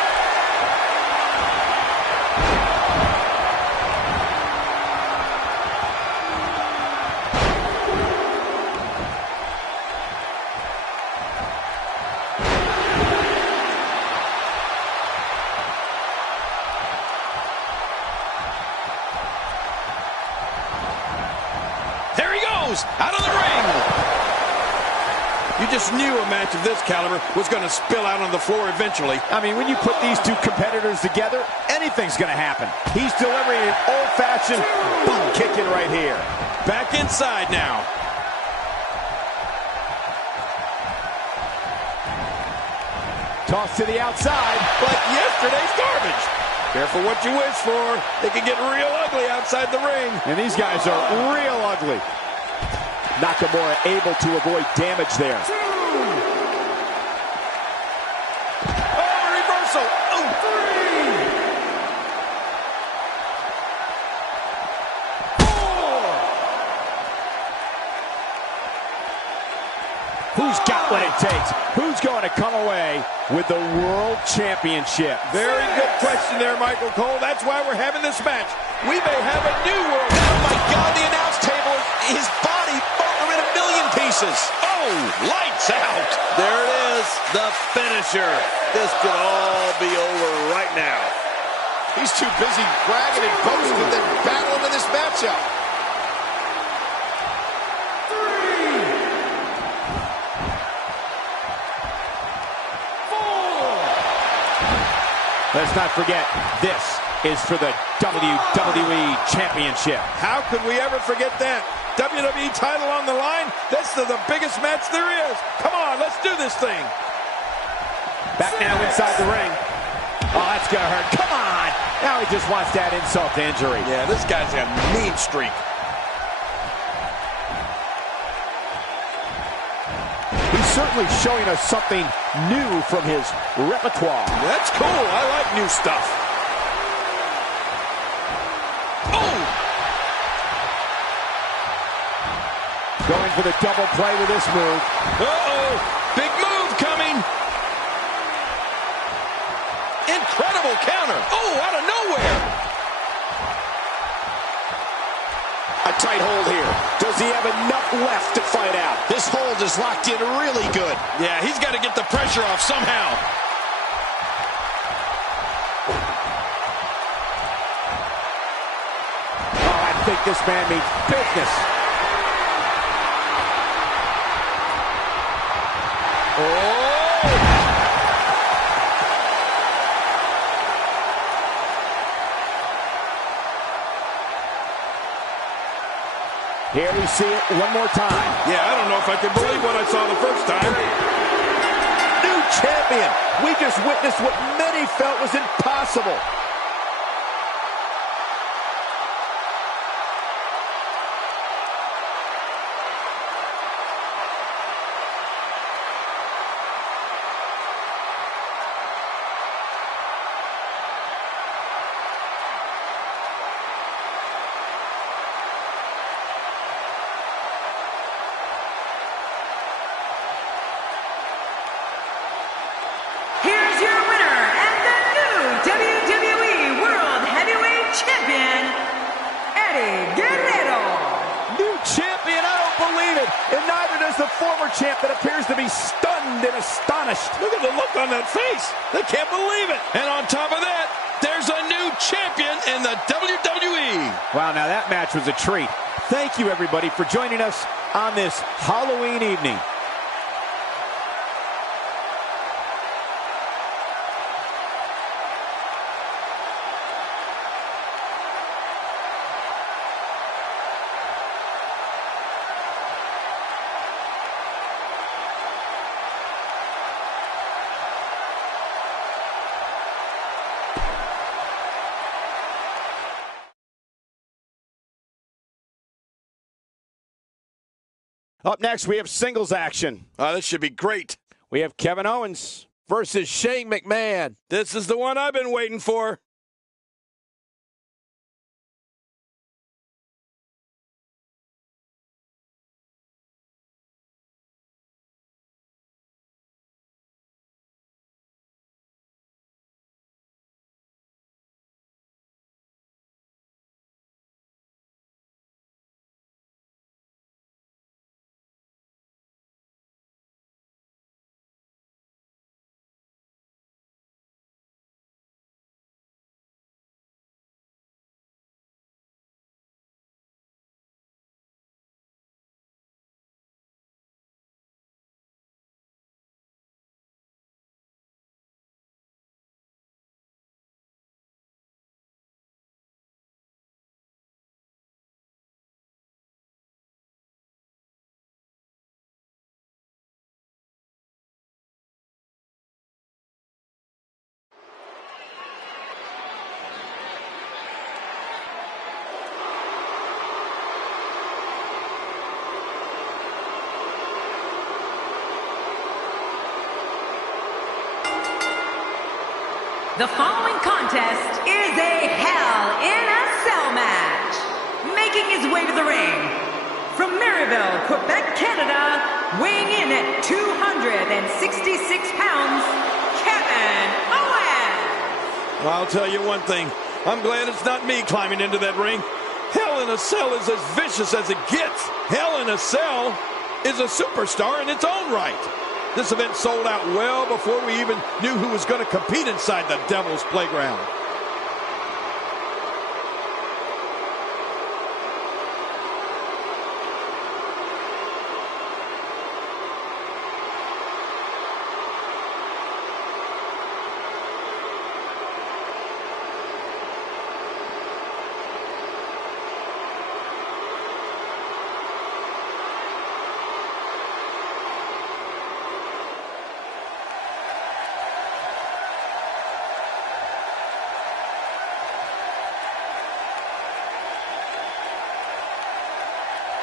Out of the ring. You just knew a match of this caliber was going to spill out on the floor eventually. I mean, when you put these two competitors together, anything's going to happen. He's delivering an old-fashioned boom kicking right here. Back inside now. Toss to the outside. Like yesterday's garbage. Careful what you wish for. They can get real ugly outside the ring. And these guys are real ugly. Nakamura able to avoid damage there. Oh, reversal. Oh, 3, 4. Who's got what it takes? Who's going to come away with the World Championship? Very good question there, Michael Cole. That's why we're having this match. We may have a new world. Oh, my God, the announce table, his body, in a million pieces. Oh, lights out. There it is, the finisher. This could all be over right now. He's too busy bragging and boasting than battling in this matchup. 3, 4. Let's not forget, this is for the WWE Championship. How could we ever forget that? WWE title on the line? This is the biggest match there is. Come on, let's do this thing. Back now inside the ring. Oh, that's going to hurt. Come on. Now he just wants that insult to injury. Yeah, this guy's got a mean streak. He's certainly showing us something new from his repertoire. That's cool. I like new stuff. Going for the double play with this move. Uh-oh. Big move coming. Incredible counter. Oh, out of nowhere. A tight hold here. Does he have enough left to fight out? This hold is locked in really good. Yeah, he's got to get the pressure off somehow. Oh, I think this man means business. Here we see it one more time. Yeah, I don't know if I could believe what I saw the first time. New champion. We just witnessed what many felt was impossible. The former champ that appears to be stunned and astonished. Look at the look on that face. They can't believe it. And on top of that, there's a new champion in the WWE. Wow, now that match was a treat. Thank you, everybody, for joining us on this Halloween evening. Up next, we have singles action. This should be great. We have Kevin Owens versus Shane McMahon. This is the one I've been waiting for. The following contest is a Hell in a Cell match. Making his way to the ring, from Maryville, Quebec, Canada, weighing in at 266 pounds, Kevin Owens. Well, I'll tell you one thing. I'm glad it's not me climbing into that ring. Hell in a Cell is as vicious as it gets. Hell in a Cell is a superstar in its own right. This event sold out well before we even knew who was going to compete inside the Devil's Playground.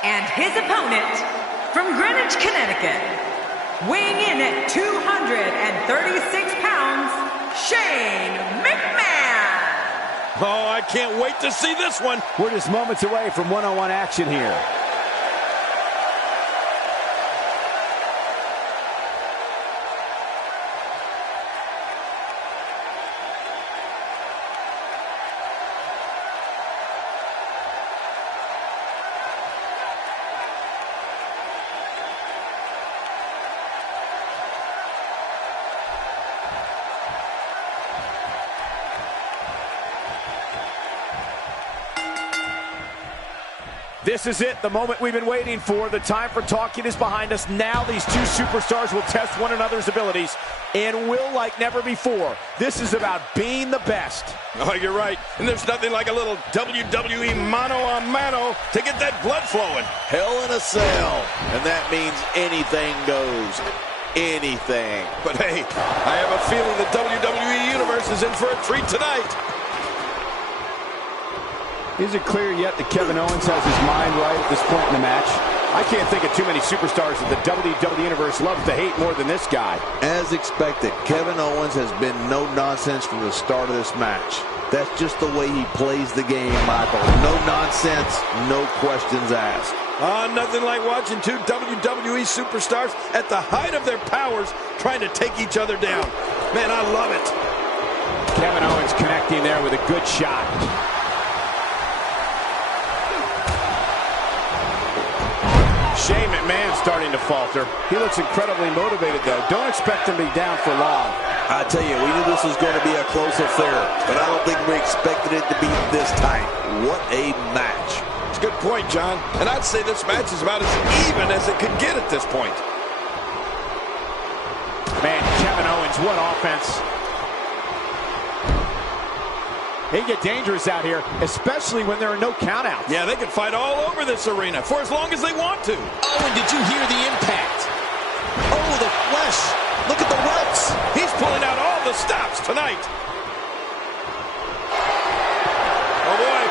And his opponent, from Greenwich, Connecticut, weighing in at 236 pounds, Shane McMahon. Oh, I can't wait to see this one. We're just moments away from one-on-one action here. This is it, the moment we've been waiting for. The time for talking is behind us. Now these two superstars will test one another's abilities and will like never before. This is about being the best. Oh, you're right. And there's nothing like a little WWE mano-a-mano to get that blood flowing. Hell in a Cell, and that means anything goes. Anything. But hey, I have a feeling the WWE Universe is in for a treat tonight. Is it clear yet that Kevin Owens has his mind right at this point in the match? I can't think of too many superstars that the WWE Universe loves to hate more than this guy. As expected, Kevin Owens has been no nonsense from the start of this match. That's just the way he plays the game, Michael. No nonsense, no questions asked. Nothing like watching two WWE superstars at the height of their powers trying to take each other down. Man, I love it. Kevin Owens connecting there with a good shot. Shane McMahon starting to falter. He looks incredibly motivated, though. Don't expect him to be down for long. I tell you, we knew this was going to be a close affair, but I don't think we expected it to be this tight. What a match. It's a good point, John. And I'd say this match is about as even as it could get at this point. Man, Kevin Owens, what offense. They get dangerous out here, especially when there are no countouts. Yeah, they can fight all over this arena for as long as they want to. Oh, and did you hear the impact? Oh, the flesh. Look at the welts. He's pulling out all the stops tonight. Oh, boy.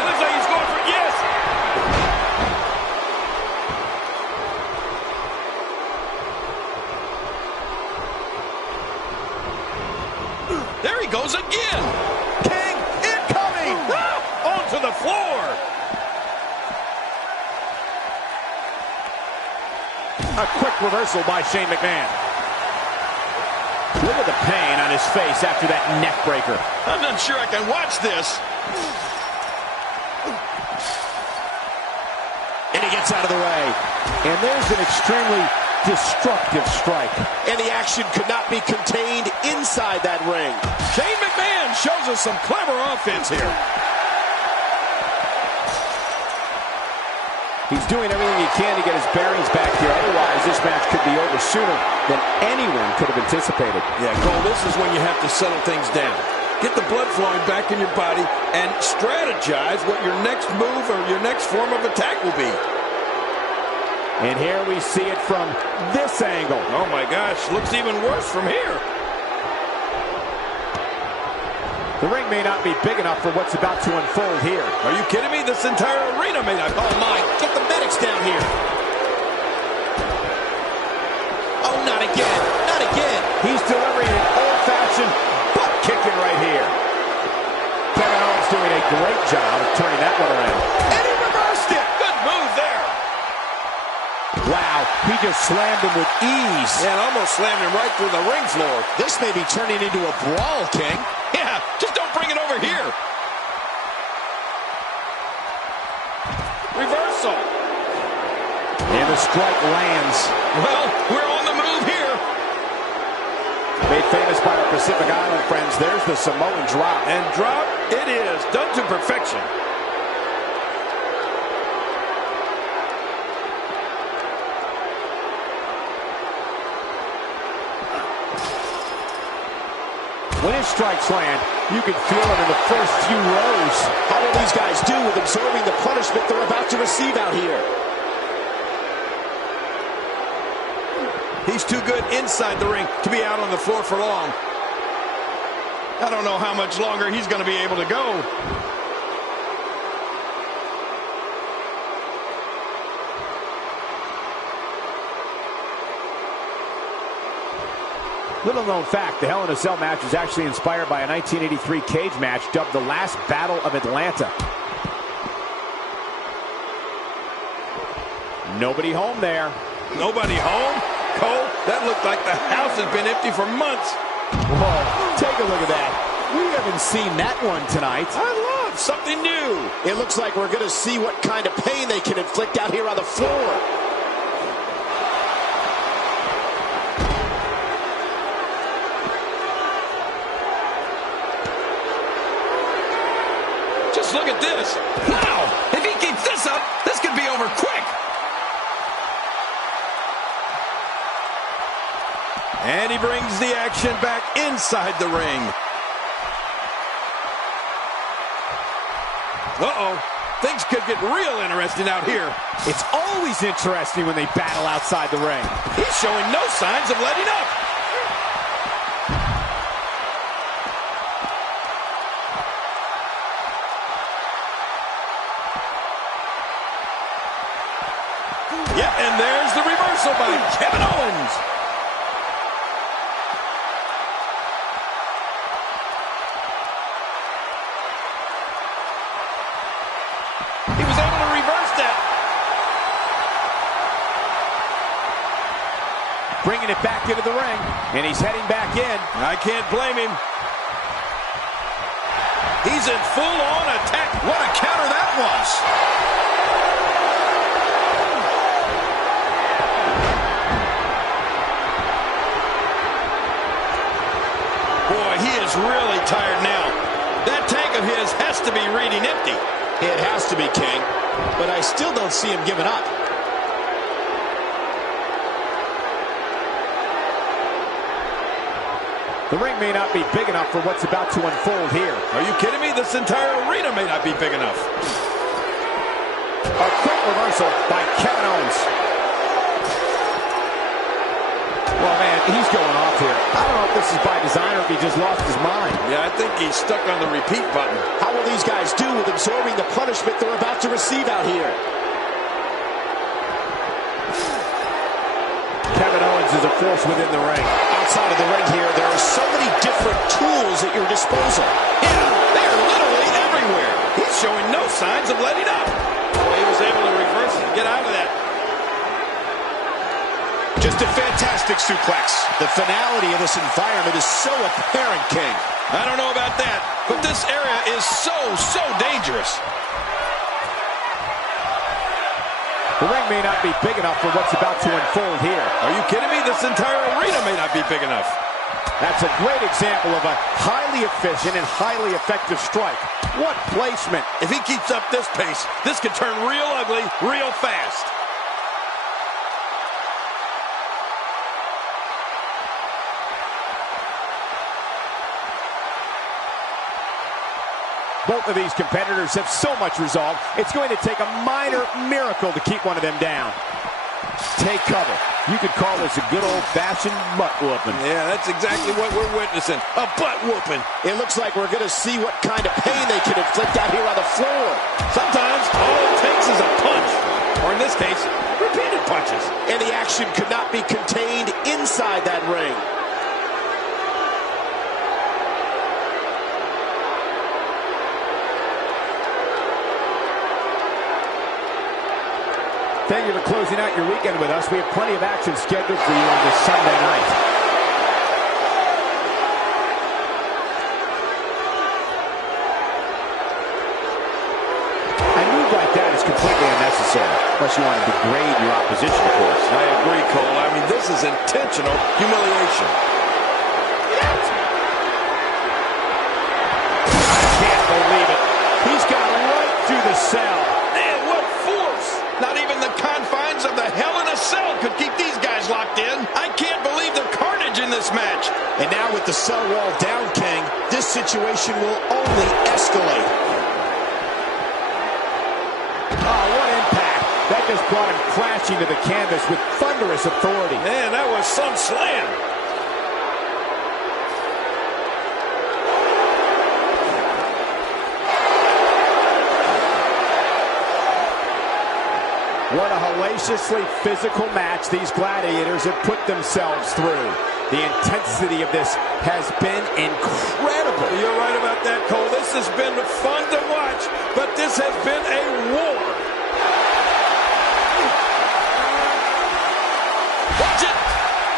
It looks like he's going for yes. There he goes again. King incoming. Onto the floor. A quick reversal by Shane McMahon. Look at the pain on his face after that neck breaker. I'm not sure I can watch this. And he gets out of the way. And there's an extremely destructive strike. And the action could not be contained inside that ring. Shane McMahon shows us some clever offense here. He's doing everything he can to get his bearings back here. Otherwise, this match could be over sooner than anyone could have anticipated. Yeah, Cole, this is when you have to settle things down. Get the blood flowing back in your body and strategize what your next move or your next form of attack will be. And here we see it from this angle. Oh my gosh, looks even worse from here. The ring may not be big enough for what's about to unfold here. Are you kidding me? This entire arena may not. Oh my, get the medics down here. Oh, not again, not again. He's delivering an old-fashioned butt kicking right here. Kevin Owens doing a great job of turning that one around. And he reversed it. Good move there. Wow, he just slammed him with ease. Yeah, and almost slammed him right through the ring floor. This may be turning into a brawl, King. Yeah, just don't bring it over here. Reversal. And the strike lands. Well, we're on the move here. Made famous by our Pacific Island friends, there's the Samoan drop. And drop it is, done to perfection. When his strikes land, you can feel it in the first few rows. How will these guys do with absorbing the punishment they're about to receive out here? He's too good inside the ring to be out on the floor for long. I don't know how much longer he's going to be able to go. Little known fact, the Hell in a Cell match was actually inspired by a 1983 cage match dubbed the Last Battle of Atlanta. Nobody home there. Nobody home? Cole, that looked like the house has been empty for months. Whoa, take a look at that. We haven't seen that one tonight. I love something new. It looks like we're going to see what kind of pain they can inflict out here on the floor. Just look at this. Wow! If he keeps this up, this could be over quick. And he brings the action back inside the ring. Uh-oh. Things could get real interesting out here. It's always interesting when they battle outside the ring. He's showing no signs of letting up. Yeah, and there's the reversal by Kevin Owens. He was able to reverse that. Bringing it back into the ring, and he's heading back in. I can't blame him. He's in full-on attack. What a counter that was. Boy, he is really tired now. That tank of his has to be reading empty. It has to be, King. But I still don't see him giving up. The ring may not be big enough for what's about to unfold here. Are you kidding me? This entire arena may not be big enough. A quick reversal by Kevin Owens. Well, man, he's going off here. I don't know if this is by design or if he just lost his mind. Yeah, I think he's stuck on the repeat button. How will these guys do with absorbing the punishment they're about to receive out here? Kevin Owens emerges as a force within the ring. Outside of the ring here, there are so many different tools at your disposal. Yeah, they are literally everywhere. He's showing no signs of letting up. Well, he was able to reverse it and get out of that. Just a fantastic suplex. The finality of this environment is so apparent, King. I don't know about that, but this area is so dangerous. The ring may not be big enough for what's about to unfold here. Are you kidding me? This entire arena may not be big enough. That's a great example of a highly efficient and highly effective strike. What placement. If he keeps up this pace, this could turn real ugly real fast. Both of these competitors have so much resolve, it's going to take a minor miracle to keep one of them down. Take cover. You could call this a good old-fashioned butt whooping. Yeah, that's exactly what we're witnessing. A butt whooping. It looks like we're going to see what kind of pain they can inflict out here on the floor. Sometimes all it takes is a punch. Or in this case, repeated punches. And the action could not be contained inside that ring. Thank you for closing out your weekend with us. We have plenty of action scheduled for you on this Sunday night. A move like that is completely unnecessary, unless you want to degrade your opposition, of course. I agree, Cole. I mean, this is intentional humiliation. I can't believe it. He's got right through the cell. Man, what force! Not even the confines of the Hell in a Cell could keep these guys locked in. I can't believe the carnage in this match. And now with the cell wall down, King, this situation will only escalate. Oh, what impact. That just brought him crashing to the canvas with thunderous authority. Man, that was some slam. What a hellaciously physical match these gladiators have put themselves through. The intensity of this has been incredible. You're right about that, Cole. This has been fun to watch, but this has been a war. Watch it.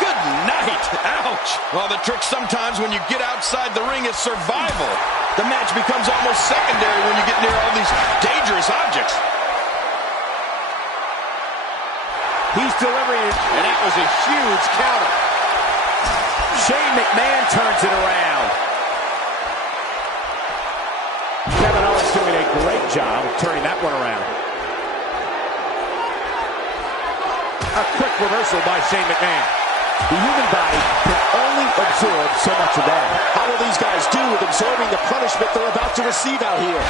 Good night. Ouch. Well, the trick sometimes when you get outside the ring is survival. The match becomes almost secondary when you get near all these dangerous objects. He's delivering it, and that was a huge counter. Shane McMahon turns it around. Kevin Owens doing a great job of turning that one around. A quick reversal by Shane McMahon. The human body can only absorb so much of that. How will these guys do with absorbing the punishment they're about to receive out here?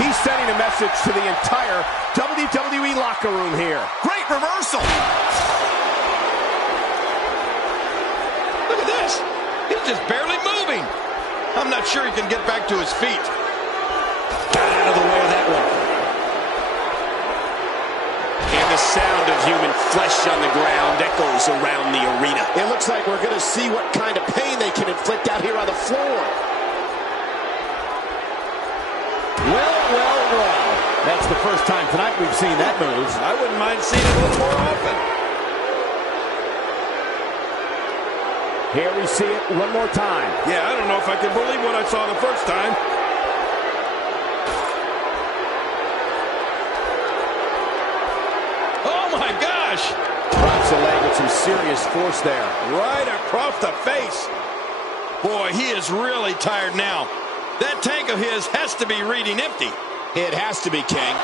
He's sending a message to the entire WWE locker room here. Great reversal. Look at this. He's just barely moving. I'm not sure he can get back to his feet. Got out of the way of that one. And the sound of human flesh on the ground echoes around the arena. It looks like we're going to see what kind of pain they can inflict out here on the floor. Well. That's the first time tonight we've seen that move. I wouldn't mind seeing it a little more often. Here we see it one more time. Yeah, I don't know if I can believe what I saw the first time. Oh my gosh! Drops the leg with some serious force there. Right across the face. Boy, he is really tired now. That tank of his has to be reading empty. It has to be, King.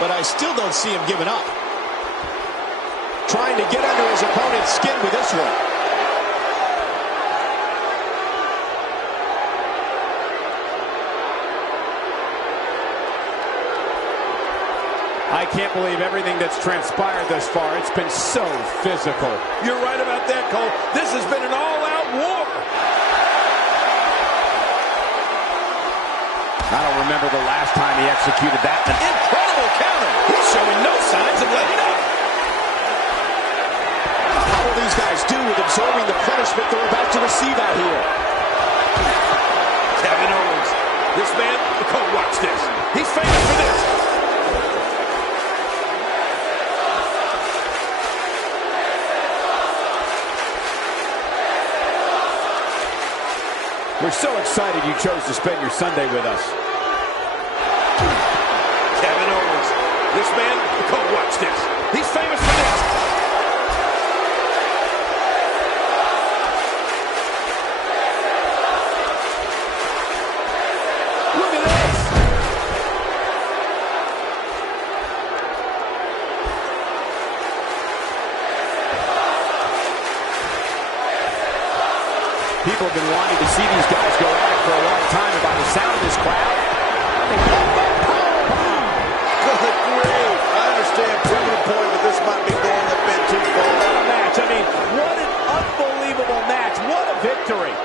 but I still don't see him giving up. Trying to get under his opponent's skin with this one. I can't believe everything that's transpired thus far. It's been so physical. You're right about that, Cole. This has been an all-out war. I don't remember the last time he executed that. Incredible counter. He's showing no signs of letting up. How will these guys do with absorbing the punishment they're about to receive out here? Kevin Owens. This man, Cole, watch this. He's famous for this. We're so excited you chose to spend your Sunday with us. Kevin Owens. This man, Cole, watch this. He's famous for this. Look at this. People have been wanting to see these guys go at it for a long time, and by the sound of this crowd, Good grief. I understand proving a point, but this might be going a bit too far. what a match. I mean, what an unbelievable match. What a victory.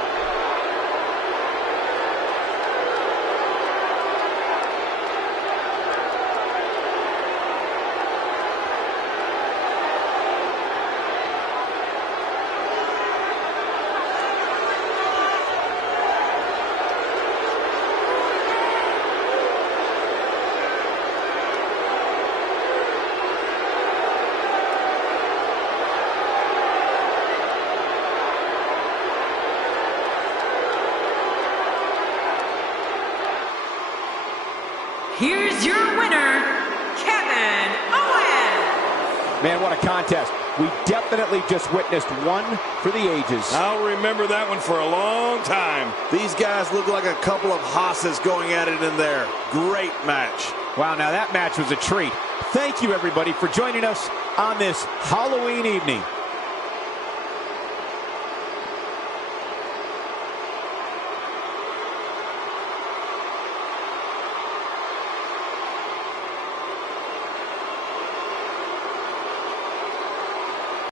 Here's your winner, Kevin Owens. Man, what a contest. We definitely just witnessed one for the ages. I'll remember that one for a long time. These guys look like a couple of hosses going at it in there. Great match. Wow, now that match was a treat. Thank you, everybody, for joining us on this Halloween evening.